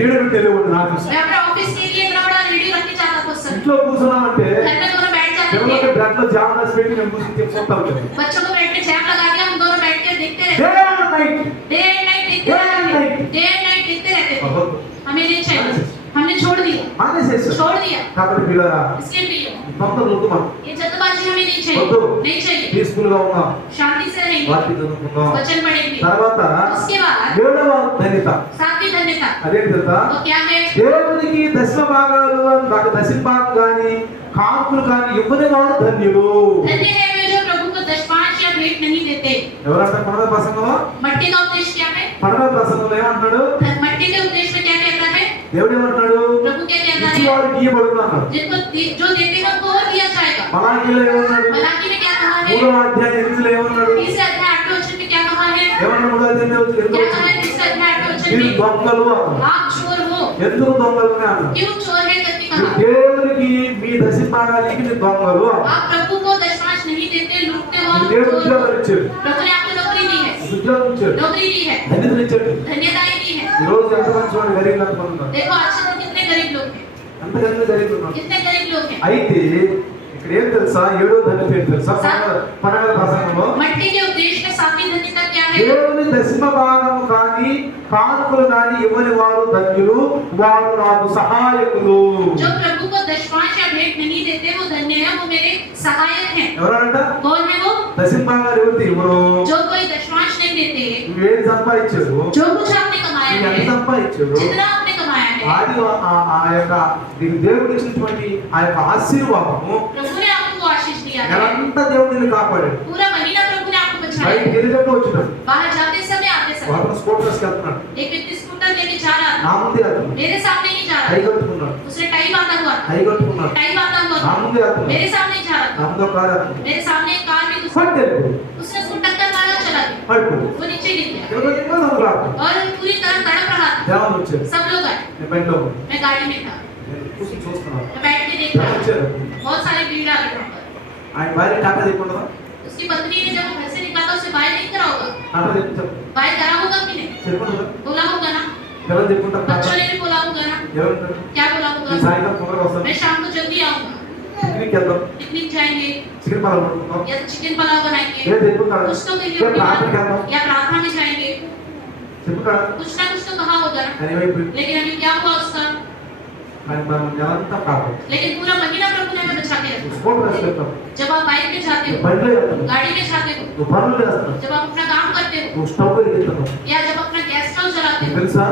రీడర్ తెలియదు నాకు. मैं अपने ऑफिस के लिए इतना बड़ा रेडियो रखने चाहता था उस समय, ఇంట్లో కూర్చున్నామంటే घर में दोनों बैठ जाते పిల్లలకి थे, బ్లడ్ లో జామ్ రాసి పెట్టి నేను కూర్చుని చూస్తా ఉంటాను. बच्चों को बैठ के जैम लगा दिया, हम दोनों बैठ के देखते డే रहते and night day and night देखते Day and रहते night. डे एंड नाइट देखते रहते थे, అవ్వదు. हमें नहीं चाहिए, हमने छोड़ दिया, మానేసేసారు. छोड़ दिया, కాబట్టి పిల్లరా इसलिए प्रिय తొందరలు వద్దు మనం. ये जल्दबाजी हमें नहीं వద్దు. चाहिए, नहीं चाहिए, పీస్ఫుల్ గా ఉన్నాం, शांति से रहेंगे, వాక్యం చదువుకుందాం. वचन पढ़ेंगे, తర్వాత उसके बाद 7వ ధన్యత सातवीं धन्यता అదేంటి తెలుసా? वो क्या है, దేవునికి దశమ భాగాలు నాకు దశమ భాగం కానీ కాకులు కానీ ఇవ్వని వారు ధన్యులు. धन्य है वे जो प्रभु को दशमांश या भेंट नहीं देते, ఎవరంటే పడవ ప్రసంగంలో मट्टी का उद्देश्य क्या है, పడవ ప్రసంగంలో ఏమంటున్నాడు? मट्टी के उद्देश्य में क्या कहता है, దేవుడు ఏమంటున్నాడు? प्रभु क्या कहता है, ఇచ్చివాడు ఇయ్యబడును అన్నాడు. जिनको जो देते हैं उनको और दिया जाएगा, మలాకీలో ఏమన్నాడు? मलाकी में क्या कहा है, 3వ అధ్యాయం 8లో ఏమన్నాడు? तीसरे अध्याय 8वें वचन में क्या कहा है, ఏమన్నాడు? 3వ అధ్యాయం 8లో क्या कहा है तीसरे अध्याय 8वें वचन మీరు में, దొంగలు అన్నాడు. आप चोर हो, ఎందుకు దొంగలు అని అన్నాడు? क्यों चोर है करके మీరు कहा, దేవునికి మీ దశమ భాగానికి మీరు దొంగలు అన్నాడు. आप प्रभु को दशमांश नहीं देते, लूटते हो, మీరు దేవుడు चोर हो। ఉద్యోగాలు ఇచ్చాడు, प्रभु ने आपको नौकरी दी है, ఉద్యోగం ఇచ్చాడు, नौकरी दी है, ధన్యతలు ఇచ్చాడు. धन्यताएं दी है, ఈ రోజు ఎంత మంచి వాడు గరీబ్ అనుకుంటున్నారు, देखो आज तक कितने गरीब लोग हैं, అంతకన్నా గరీబ్ ఉన్నారు. कितने गरीब लोग हैं, అయితే ఇక్కడ ఏం తెలుసా? 7వ ధన్యత ఏంటి తెలుసా? పడవ ప్రసంగంలో मट्टी के उद्देश्य में सातवीं धन्यता क्या है, దేవుని దశమ భాగం కానీ కానుకలు కానీ ఇవ్వని వారు ధన్యులు, వారు నాకు సహాయకులు. जो प्रभु को दशमांश या भेंट नहीं देते वो धन्य है, वो मेरे सहायक हैं, ఎవరంట? कौन है वो, దశమ భాగాలు ఎవరు ఇవ్వరు? जो कोई दशमांश नहीं देते, నువ్వేం సంపాదించారు? जो कुछ आपने कमाया నువ్వు ఎంత है, సంపాదించారు? जितना आपने कमाया है, అది ఆ యొక్క దేవుడు ఇచ్చినటువంటి ఆ యొక్క ఆశీర్వాదము प्रभु ने आपको वो आशीष दिया है, నెలంతా దేవుడు నిన్ను కాపాడాడు. पूरा महीना प्रभु ने आपको बचाया బయటికి है, వెళ్ళేటప్పుడు వచ్చినాడు, बाहर जाते समय आते समय, అతను స్కూటర్స్కి వెళ్తున్నాడు, एक व्यक्ति स्कूटर लेके जा रहा నా था, ముందే వెళ్తున్నాడు, मेरे सामने ही जा హై रहा था, కట్టుకున్నాడు, उसने टाई बांधा हुआ था, హై కట్టుకున్నాడు, टाई बांधा हुआ నా था, ముందే వెళ్తున్నాడు, मेरे सामने ही जा रहा నా था, ముందు కారు వెళ్తున్నాడు. मेरे सामने एक कार भी ఫట్ వెళ్ళిపోయి उसने उसको टक्कर मारा, चला गया, పడిపోయి वो नीचे गिर गया దేవుడు और पूरी तरह तड़प रहा था, దేవాలు వచ్చాడు, सब लोग आए, నేను బండిలో ఉన్నాను. मैं गाड़ी में था, నేను కూర్చొని చూస్తున్నాను, मैं बैठ के देख దేవాలు रहा था, వచ్చాడు. बहुत सारे भीड़ आ गए वहाँ पर, ఆయన భార్య టాటా చెప్పకుండా उसकी पत्नी ने जब वो घर से निकला था उसे बाय नहीं करा होगा, టాటా చెప్పు बाय करा होगा कि नहीं, చెప్పకుండా बोला होगा ना, పిల్లలు చెప్పుకుంటారు టాటా बच्चों ने भी बोला होगा ना, ఏమంటారు? क्या बोला ఈ होगा, సాయంత్రం తొందరగా వస్తాను, मैं शाम को जल्दी आऊंगा, పిక్నిక్ వెళ్దాం, पिकनिक जाएंगे చికెన్ పాలు కొనుక్కుందాం, या तो चिकन पुलाव बनाएंगे, ఏం చెప్పుకుంటారు? कुछ तो कहीं ఏ ప్రార్థనకి వెళ్దాం, या प्रार्थना में जाएंगे, చెప్పుకాడు. कुछ ना कुछ तो कहा होगा ना, ఆయన ఏమైపోయింది? लेकिन अभी क्या हुआ उसका, ఆయన మనం నెలంతా కాపాడు. लेकिन पूरा महीना प्रभु ने हमें बचा के रखा, స్కూటర్ వేసుకెళ్తాం, जब आप बाइक में जाते हो, బండిలో వెళ్తాం, गाड़ी में जाते हो, నువ్వు పనులు చేస్తున్నావు, जब आप अपना काम करते हो, నువ్వు స్టవ్ వెలిగిస్తున్నావు. या जब अपना गैस स्टोव चलाते నీకు हो, తెలుసా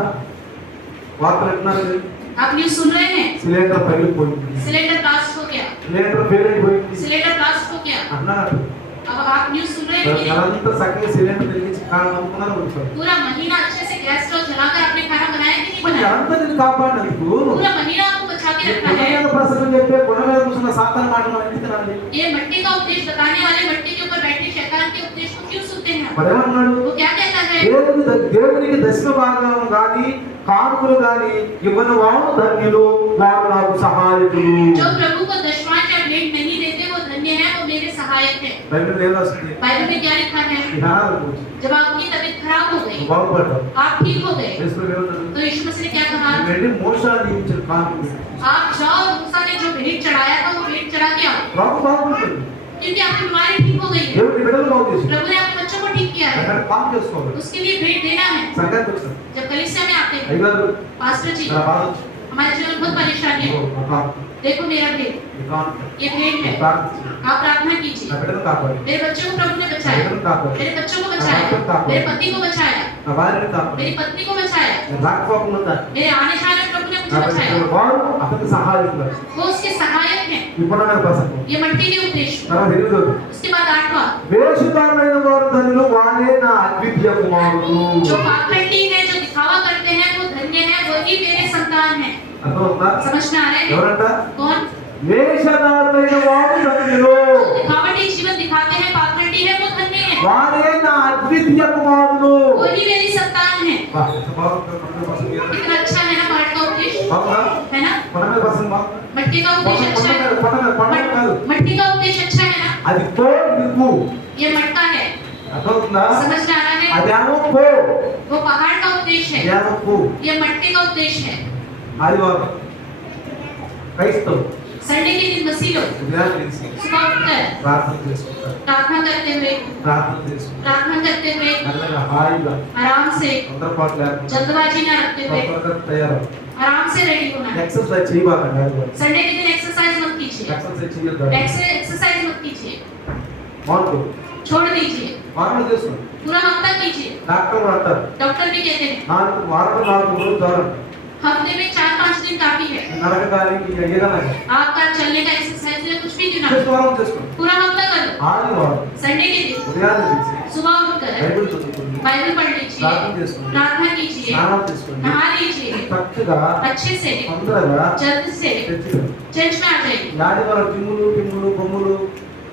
వార్తలు అంటున్నారు, आप न्यूज सुन रहे हैं, సిలిండర్ పగిలిపోయింది, सिलेंडर ब्लास्ट हो गया, సిలిండర్ ఫెయిల్ అయిపోయింది सिलेंडर ब्लास्ट हो गया, అన్నారు. अब आप न्यूज सुन रहे हैं कि नहीं? నెలంతా చక్కగా సిలిండర్ వెలిగించి కారణం అనుకున్నారు ఉంటారు. पूरा महीना अच्छे से गैस स्टोव जलाकर आपने खाना बनाया कि नहीं మరి बनाया, నెలంతా నేను కాపాడినందుకు पूरा महीना आपको बचा बचा के रखा కొండ है। మీద ప్రసంగం చెప్పే కొండ మీద కూర్చున్న సాతాను మాటలు మనం ఎందుకు తినాలి? ये मट्टी का उपदेश बताने वाले मट्टी के ऊपर बैठे शैतान के उपदेश को क्यों सुनते हैं? మరి ఏమన్నాడు? वो क्या कहता है? దేవునికి దశమ భాగం గాని కానుకలు గాని ఇవ్వని వారు ధన్యులు, వారు నాకు సహాయకులు. जो प्रभु को दशमांश या भेंट नहीं देते वो धन्य है, वो मेरे सहायक है। బైబిల్ ఏం రాస్తుంది? बाइबल में क्या लिखा है? జ్ఞానాల గురించి. जब आपकी तबीयत खराब हो गई, బాగుపడ్డావు. आप ठीक हो गए, యేసు ప్రభు ఏమన్నాడు? तो यीशु मसीह ने क्या कहा? నువ్వు వెళ్ళి మోషాన్ని ఇచ్చిన కానుకలు. आप जाओ, मूसा ने जो भेंट चढ़ाया था वो भेंट चढ़ा के आओ, బాగు బాగుంటుంది. क्योंकि आपकी बीमारी ठीक हो गई है। దేవుడి బిడ్డలు బాగు చేసి प्रभु ने आपके बच्चों को ठीक किया है, అక్కడ కాన్ చేసుకోవాలి. उसके लिए भेंट देना है। సంఘానికి వచ్చారు जब कलीसिया में आते हैं, అయ్యగారు पास्टर जी, నా బాధ వచ్చింది. हमारे जीवन में बहुत परेशानी है, ఇదిగో నా కాను. देखो मेरा भेंट, ఈ కాను. ये भेंट है, ప్రార్థించు. आप प्रार्थना నా कीजिए। బిడ్డను కాపాడు. मेरे बच्चों को प्रभु ने నా बचाया, బిడ్డను కాపాడు. मेरे बच्चों को बचाया, मेरे पति को बचाया, నా భార్యను కాపాడు. मेरी पत्नी को बचाया, నేను రాకపోకుండా मेरे आने जाने में प्रभु ने मुझे కాబట్టి बचाया। వారు అతనికి సహాయకులు. वो उसके सहायक हैं। విపణమైన ప్రసంగం. ये मट्टी के उपदेश। తర్వాత ఎనిమిదోది. उसके बाद 8वां, వేషధారులైన వారు ధన్యులు, వారే నా అద్వితీయ కుమారులు. जो पाखंडी है, जो दिखावा करते हैं, वो धन्य है, वही मेरे संतान है। అర్థమవుతుందా? समझ में आ रहा है? ఎవరంట? कौन? వేషధారులైన వారు ధన్యులు, दिखावटी जीवन दिखाते हैं, पाखंडी है, वो धन्य है, వారే నా అద్వితీయ కుమారులు. वही मेरी संतान है। వా, ఎంత బాగుందో మనమే ప్రసంగం చేయాలి. कितना अच्छा है ना पहाड़ का उपदेश, బాగుందా? है ना? మనమే ప్రసంగం బాగుందా? मट्टी का उपदेश अच्छा है, పండగ కాదు. मट्टी का उपदेश अच्छा है ना? అది పో నువ్వు. ये मटका है, అర్థమవుతుందా? समझ में आ रहा है? అదేమో పో, वो पहाड़ का उपदेश है, అదేమో పో. ये मट्टी का उपदेश है। ఆదివారం క్రైస్తవు संडे के दिन मसीह लोग ఉదయం లేచి सुबह उठकर ప్రార్థన చేసుకుంటారు. प्रार्थना करते हुए మెల్లగా హాయిగా आराम से, తొందరపాటు లేకుండా जल्दबाजी ना रखते हुए తొందరగా తయారవు. आराम से रेडी होना है। ఎక్సర్సైజ్ చేయబాకండి. ఆదివారం संडे के दिन एक्सरसाइज मत कीजिए, ఎక్సర్సైజ్ చేయొద్దు. एक्सरसाइज मत कीजिए, మానుకో. छोड़ दीजिए, వారం చేసుకోండి. पूरा हफ्ता कीजिए। డాక్టర్ కూడా అంటారు डॉक्टर भी कहते हैं 4 రోజులు చాలు. हफ्ते में 4-5 दिन काफी है। నడక కానీ ఏదైనా కానీ आपका चलने का एक्सरसाइज या कुछ भी क्यों ना, జస్ట్ వారం చేసుకోండి. पूरा हफ्ता करो। ఆదివారం संडे के दिन ఉదయాన్నే లేచి सुबह उठकर బైబిల్ చదువుకోండి. बाइबल पढ़ लीजिए, ప్రార్థన చేసుకోండి. प्रार्थना कीजिए, స్నానం చేసుకోండి. नहा लीजिए, చక్కగా अच्छे से తొందరగా जल्द से చర్చికి चर्च में आ जाइए। ఆదివారం టిమ్ములు బొమ్మలు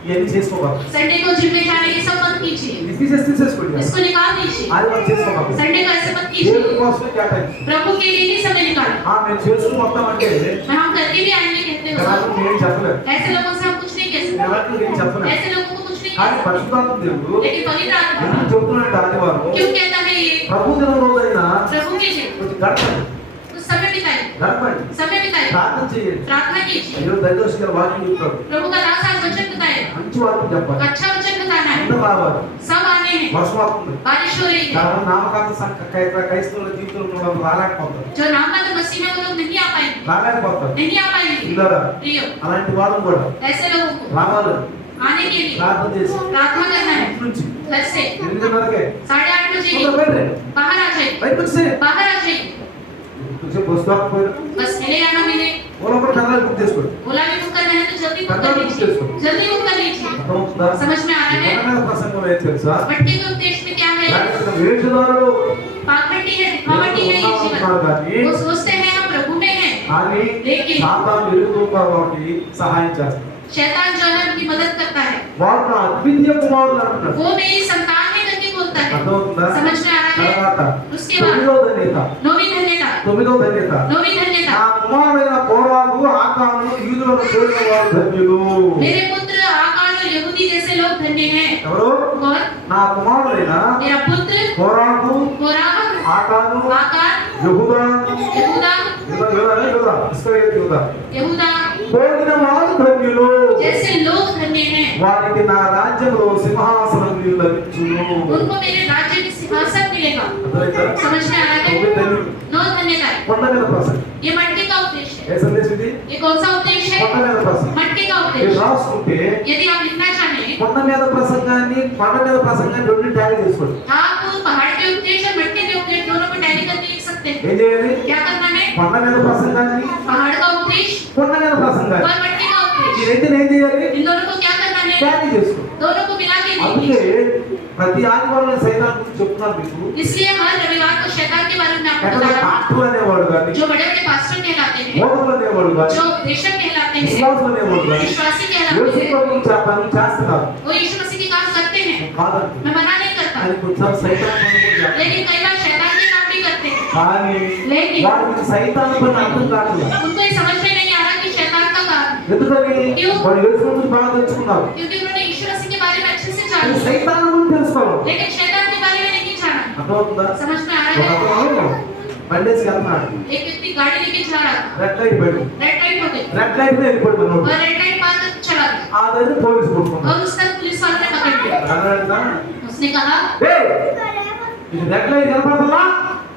ఇవన్నీ చేసుకోవాలి. संडे को जिम में जाने ये सब मत कीजिए, ఇది తీసేసుకోండి. इसको निकाल दीजिए। ఆదివారం చేసుకోవాలి. संडे को ऐसे मत దేవుని कीजिए, కోసమే కేటాయించు. प्रभु के लिए ही समय निकालो। మేము చేసుకుని మొత్తం అంటే मैं हम करके भी आएंगे कहते हो, జనాలకు నేను చెప్పలేదు. ऐसे लोगों से हम कुछ नहीं कह జనాలకు నేను सकते, చెప్పలేదు. ऐसे लोगों को कुछ नहीं కానీ कह పరిశుద్ధాత్మ దేవుడు सकते। लेकिन पवित्र आत्मा ఎందుకు చెబుతున్నాడంటే ఆదివారం क्यों कहता है ये? ప్రభు దినం రోజైనా प्रभु के लिए కొంచెం గడపండి. कुछ समय बिताइए, समय बिताइए, ప్రార్థన చేయండి. प्रार्थना कीजिए। అయ్యో దైవదర్శి గారు వాక్యం చెప్తారు. प्रभु का दास आज वचन बताए, మంచి వాక్యం చెప్పాలి. अच्छा वचन बताना है, ఎంత రావాలి. सब आने हैं, వర్షం వస్తుంది. बारिश हो रही है। కాబట్టి నామకాంత క్రైస్తవుల జీవితంలో ఉన్న వాళ్ళు రాలేకపోతారు. जो नाम का तो मसीह में वो लोग नहीं आ पाएंगे, రాలేకపోతారు. नहीं आ पाएंगे। ఇలారా प्रियो, అలాంటి వారు కూడా ऐसे लोगों को రావాలి. आने के लिए ప్రార్థన చేసి प्रार्थना करना है। ఇంటి నుంచి घर से 8:30కే 8:30 बजे తొందరగా వెళ్ళండి. बाहर आ जाइए, బయటకు వచ్చి बाहर आ जाइए, కొంచెం బస్ స్టాప్ పోయి बस मिले या ना मिले, ఓలా కూడా తొందరగా బుక్ చేసుకోండి. ओला भी बुक करना है तो जल्दी बुक कर लीजिए, जल्दी बुक कर लीजिए। అర్థమవుతుందా? समझ में आ रहा है? మన ప్రసంగం ఏం తెలుసా? मट्टी के उपदेश में क्या है? వేషధారులు पाखंडी है, दिखावटी है ये जीवन। కానీ वो सोचते हैं हम प्रभु में हैं, కానీ लेकिन సాతాను ఎరుగుతూ కాబట్టి సహాయం చేస్తారు. शैतान जो है उनकी मदद करता है। వాళ్ళు నా అద్వితీయ కుమారులు అంటున్నారు. वो मेरी संतान है करके बोलता है। అర్థమవుతుందా? समझ में आ रहा తర్వాత है? उसके बाद తొమ్మిదో ధన్యత नौवीं धन्यता, తొమ్మిదో ధన్యత नौवीं धन्यता, నా కుమారుడైన కోరాగు ఆకాను యూదులను పోలిన వారు ధన్యులు. मेरे पुत्र आकाश और यहूदी जैसे लोग धन्य हैं। ఎవరు? और నా కుమారుడైన मेरा पुत्र కోరాగు कोराह, ఆకాను आकार, యెహూదా यहूदा, यहूदा పోలిన వారు ధన్యులు. जैसे लोग धन्य हैं। వారికి నా రాజ్యంలో సింహాసనం లభించును. उनको मेरे राज्य में सिंहासन मिलेगा। అర్థమైందా? समझ में आ रहा తొమ్మిది है? ధన్యులు. नौ धन्यता है। కొండ మీద ప్రసంగం. ये मट्टी का उपदेश है। ఏ సందేశం ఇది? ये कौन सा उपदेश है? కొండ మీద ప్రసంగం. मट्टी का మీరు उपदेश। రాసుకుంటే यदि आप लिखना चाहें, కొండ మీద ప్రసంగాన్ని కొండ మీద ప్రసంగాన్ని రెండు ట్యాలీ చేసుకోండి. आप पहाड़ के उपदेश और मट्टी के उपदेश दोनों को टैली करके लिख सकते हैं। ఏం చేయాలి? क्या करना है? కొండ మీద ప్రసంగాన్ని पहाड़ का उपदेश కొండ మీద ప్రసంగాన్ని और मट्टी का ఈ उपदेश, రెండుని ఏం చేయాలి? इन दोनों को क्या करना है క్యారీ చేసుకో. दोनों को मिला के అందుకే देखिए। ప్రతి ఆదివారం నేను సైతాన్ గురించి చెప్తున్నాను మీకు. इसलिए हर रविवार को शैतान के बारे में आपको ఎక్కడ बता रहा పాస్టర్ అనేవాడు కానీ, हूं। जो बड़े-बड़े पास्टर कहलाते हैं, మోడల్ అనేవాడు కానీ, जो प्रेषक कहलाते हैं, విశ్వాసం అనేవాడు కానీ, विश्वासी कहलाते యేసు हैं, ప్రభువు చెప్పాను చేస్తున్నారు. वो यीशु मसीह के काम करते हैं। కాదండి. मैं मना नहीं करता, అది కొన్నిసార్లు సైతాన్ పని కూడా చేస్తారు. लेकिन कई बार शैतान के काम भी करते हैं। కానీ लेकिन వారికి సైతాన్ పని అర్థం కావట్లేదు. उनको ये समझ में नहीं आ रहा कि शैतान का काम, ఎందుకని क्यों? వాళ్ళు యేసు ప్రభువుని బాగా తెలుసుకున్నారు. क्योंकि उन्होंने यीशु मसीह के बारे में अच्छे से जाना, కానీ సైతాన్ గురించి తెలుసుకోవాలి. लेकिन शैतान के बारे में नहीं जाना। అర్థమవుతుందా? समझ में आ ఒక रहा है? అతను బండేసి వెళ్తున్నాడు. एक व्यक्ति गाड़ी लेके जा रहा था, రెడ్ లైట్ పడి रेड लाइट हो गई రెడ్ లైట్ మీద వెళ్ళిపోతున్నాడు. और रेड लाइट पार कर चला गया ఆ దగ్గర పోలీసు కొట్టుకున్నాడు. और उसका पुलिस वाले ने पकड़ लिया। అన్నాడంట, उसने कहा, "ఏయ్, ఇది రెడ్ లైట్ కనపడుతుందా?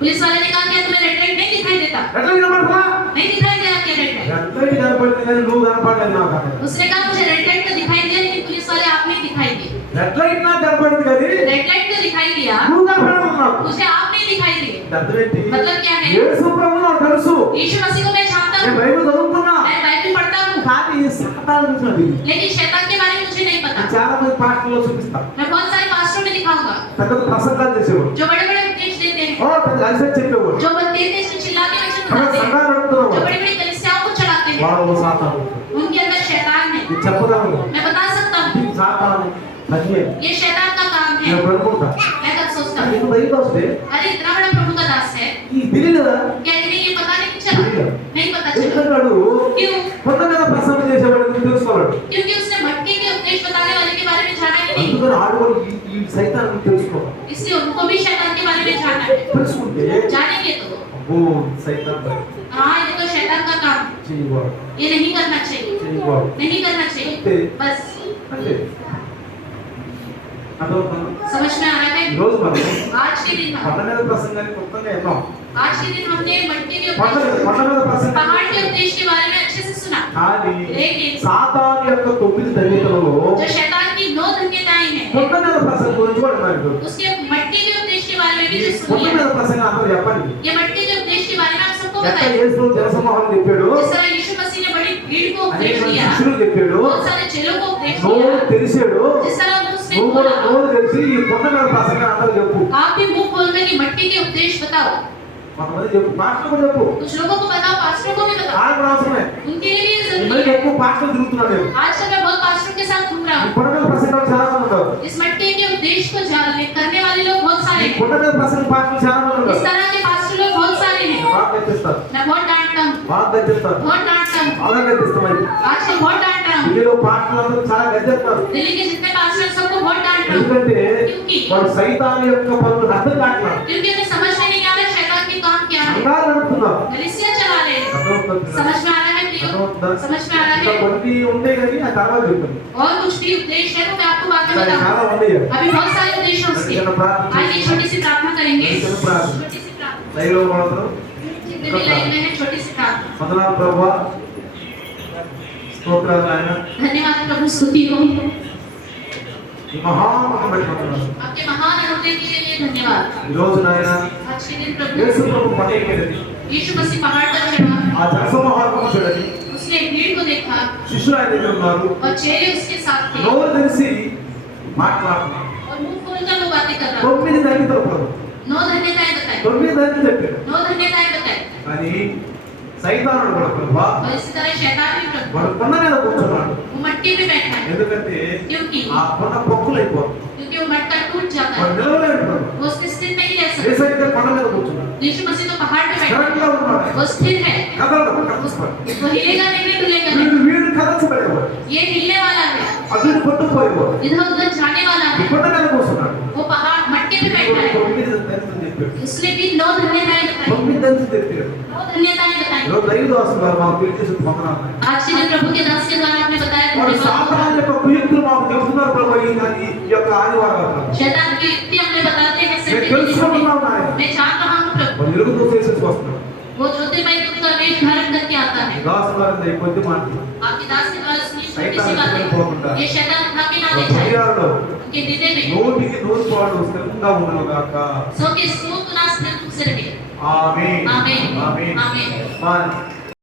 पुलिस वाले ने कहा क्या तुम्हें रेड लाइट नहीं दिखाई देता? రెడ్ లైట్ కనపడుతుందా? नहीं दिखाई दे रहा क्या रेड लाइट? రెడ్ లైట్ కనపడింది కానీ నువ్వు కనపడలేదు నాకు అన్నాడు. उसने कहा मुझे रेड लाइट तो दिखाई दिया लेकिन पुलिस वाले आप नहीं दिखाई दिए। రెడ్ లైట్ నాకు కనపడింది కానీ रेड लाइट तो दिखाई दिया, నువ్వు కనపడుతున్నావు. मुझे आप नहीं दिखाई दिए। అర్థం ఏంటి? मतलब क्या है? యేసు ప్రభువు నాకు తెలుసు. यीशु मसीह को मैं जानता నేను हूँ, బైబిల్ చదువుకున్నా. मैं बाइबल पढ़ता हूँ, కానీ సాతాను గురించి నాకు తెలియదు. लेकिन शैतान के बारे में मुझे नहीं पता। చాలా మంది పాస్టర్లు చూపిస్తా. मैं बहुत सारे पास्टरों में दिखाऊंगा పెద్ద ప్రసంగాలు చేసేవాడు. जो बड़े-बड़े उपदेश देते हैं, ఓ పెద్ద అరిసె చెప్పేవాడు. जो तेज-तेज से चिल्ला के वचन అక్కడ बताते हैं, సంఘాలు जो నడుపుతున్నవాడు. बड़ी-बड़ी कलीसियाओं को चलाते हैं, వాడు సాతాను. उनके अंदर शैतान है। ఇది చెప్పగలను. मैं बता सकता हूँ, ఇది సాతాను పని. ये शैतान का काम है। నేను అనుకుంటా. मैं कब सोचता हूँ, నీకు బయట వస్తే अरे इतना बड़ा प्रभु का दास है, ఈ తెలియదా? क्या इन्हें ये पता नहीं चला? नहीं पता चला। ఎందుకన్నాడు? क्यों? కొండ మీద ప్రసంగం చేసేవాడు గురించి తెలుసుకోవాడు. क्योंकि उसने मटके के उपदेश बताने वाले के बारे में जाना ही नहीं, అందుకని ఆడు కూడా ఈ సైతాన్ గురించి తెలుసుకోవాలి. इसलिए उनको भी शैतान के बारे में जानना है। తెలుసుకుంటే जानेंगे तो అబ్బో సైతాన్ పని हाँ, ये तो शैतान का काम, చేయవాడు. ये नहीं करना चाहिए, చేయవాడు. नहीं करना चाहिए, बस। అంటే అర్థమవుతుందా? समझ में आ रहा है? ఈ రోజు మనం आज के दिन కొండ మీద ప్రసంగాన్ని కొత్తగా విన్నాం. आज के दिन हमने मटके के కొండ उपदेश, మీద ప్రసంగం पहाड़ के उपदेश के बारे में अच्छे से सुना। కానీ लेकिन సాతాను యొక్క 9 ధన్యతలలో जो शैतान की 9 धन्यताएं हैं, కొండ మీద ప్రసంగం గురించి కూడా మరి उसके मटके के उपदेश के बारे में भी जो కొండ सुनी మీద है, ప్రసంగం అందరూ చెప్పండి. ये मटके के उपदेश के बारे में आप सबको ఎట్లా बताइए। యేసు జనసమూహాలు చెప్పాడు, जिस तरह यीशु मसीह ने बड़ी भीड़ को అనేక उपदेश మంది दिया, శిష్యులు చెప్పాడు, बहुत सारे चेलों को उपदेश నోరు दिया, తెరిచాడు. जिस तरह उसने నువ్వు కూడా बोला, నోరు తెరిచి ఈ కొండ మీద ప్రసంగం అందరూ చెప్పు. आप भी मुंह खोलकर कि मट्टी के उपदेश बताओ। కొంతమంది చెప్పు, పాస్టర్ కూడా చెప్పు. कुछ लोगों को बताओ, पास्टरों को भी बताओ, నాకు కూడా అవసరమే. उनके लिए भी ఈ जरूरी మధ్య है। ఎక్కువ పాస్టర్ తిరుగుతున్నాడు నేను. आजकल मैं बहुत पास्टरों के साथ घूम रहा ఈ हूँ। కొండ మీద ప్రసంగాలు చాలా మంది ఉన్నారు. इस मटके के उपदेश को करने वाले लोग बहुत सारे ఈ हैं। కొండ మీద ప్రసంగం పాస్టర్లు చాలా మంది इस ఉన్నారు. तरह के पास्टर लोग बहुत सारे हैं। బాగా గర్తిస్తారు, मैं बहुत डांटता हूँ, బాగా గర్తిస్తారు, बहुत डांटता हूँ, బాగా గర్తిస్తామని. आजकल बहुत डांट रहा हूँ। ఢిల్లీలో పాస్టర్లు అందరూ చాలా గర్తిస్తారు. दिल्ली के जितने पास्टर हैं, सबको बहुत डांट रहा हूँ, ఎందుకంటే क्योंकि వాడు సైతాను యొక్క పనులు అర్థం కావట్లేదు. क्योंकि उन्हें समझ में नहीं आ रहा शैतान के काम क्या है। సంఘాలు నడుపుతున్నారు. कलीसिया चला रहे हैं। అర్థమవుతుందా? समझ में आ रहा है प्रियो? समझ में आ रहा ఇంకా है? కొన్ని ఉంటాయి కానీ ఆ తర్వాత చెప్తాను. और कुछ भी उपदेश है तो मैं आपको बाद में ఇంకా बताऊंगा। చాలా ఉన్నాయి. अभी बहुत सारे उपदेश हैं उसके। आइए छोटी सी प्रार्थना करेंगे। छोटी सी प्रार्थना। లైవ్లో మనతో जितने भी लाइन में है छोटी सी प्रार्थना। వందనాలు ప్రభువా, స్తోత్రాలు నాయన. धन्यवाद प्रभु, स्तुति हो ఈ మహామహిమ బట్టి వందనాలు. आपके महान अनुग्रह के लिए धन्यवाद। ఈ రోజు నాయన आज के दिन प्रभु యేసు ప్రభు పట్టేది यीशु मसीह पहाड़ पर चढ़ा, ఆ జనసమూహాలను చూడండి. उसने एक भीड़ को देखा శిష్యులు ఆయన దగ్గర ఉన్నారు. और चेले उसके साथ थे నోరు తెరిచి మాట్లాడుతున్నారు. और मुंह खोलकर वो बातें कर रहा। 9 ధన్యతలు ప్రభు, 9 धन्यताएं बताई, 9 ధన్యతలు చెప్పాడు. 9 धन्यताएं बताई। కానీ సైతానుడు కూడా ప్రభు और इसी तरह शैतान भी प्रभु వాడు కొండ మీద కూర్చున్నాడు. वो मटके पे बैठा है, ఎందుకంటే क्योंकि ఆ కొండ పొక్కులైపోతుంది. क्योंकि वो मटका टूट जाता వాడు है, నిలవలేడు ప్రభు. वो उसके स्थिर नहीं रह सकता। యేసయ్య కొండ మీద కూర్చున్నాడు. यीशु मसीह तो पहाड़ पे बैठा స్థిరంగా है, ఉన్నాడు. वो स्थिर है, కదలడు, కదలడు. वो हिलेगा नहीं, डुलेगा नहीं। వీడు కదల్చబడేవాడు. ये हिलने वाला है, అటు కొట్టుకుపోయేవాడు. इधर उधर जाने वाला ఈ है। కొండ మీద కూర్చున్నాడు. वो पहाड़ मटके पे बैठा है, 9 ధన్యతలు చెప్పాడు. उसने भी 9 धन्यताएं बताई, 9 ధన్యతలు చెప్పాడు. 9 धन्यताएं बताई। ఈరోజు దైవ దాసులు గారు మాకు తెలియజేసి పొందనాలు. आज के दिन प्रभु के दास के द्वारा आपने बताया వాడు धन्यवाद। సాతాను యొక్క కుయుక్తులు మాకు చెబుతున్నారు ప్రభు ఈ యొక్క ఆదివారం. शैतान की युक्ति हमें बताते हैं నేను सत्य के తెలుసుకుంటున్నాను दिनों में। నాయన. मैं जान रहा हूँ प्रभु, వాడు ఎరుగు దూసేసేసి వస్తున్నాడు. वो ज्योतिर्मय दूत का वेश धारण करके आता है। దాసు గారి కొద్ది మాటలు आपके दास के द्वारा सुनी छोटी सी शैतान बातें, పోకుండా ये शैतान उठा के ना ले जाए, హృదయాల్లో उनके हृदय में నోటికి నోరు పాడు స్థిరంగా ఉండను గాక. सो के सूत ना स्थिर रूप से रहे। ఆమేన్. आमीन ఆమేన్. आमीन। మన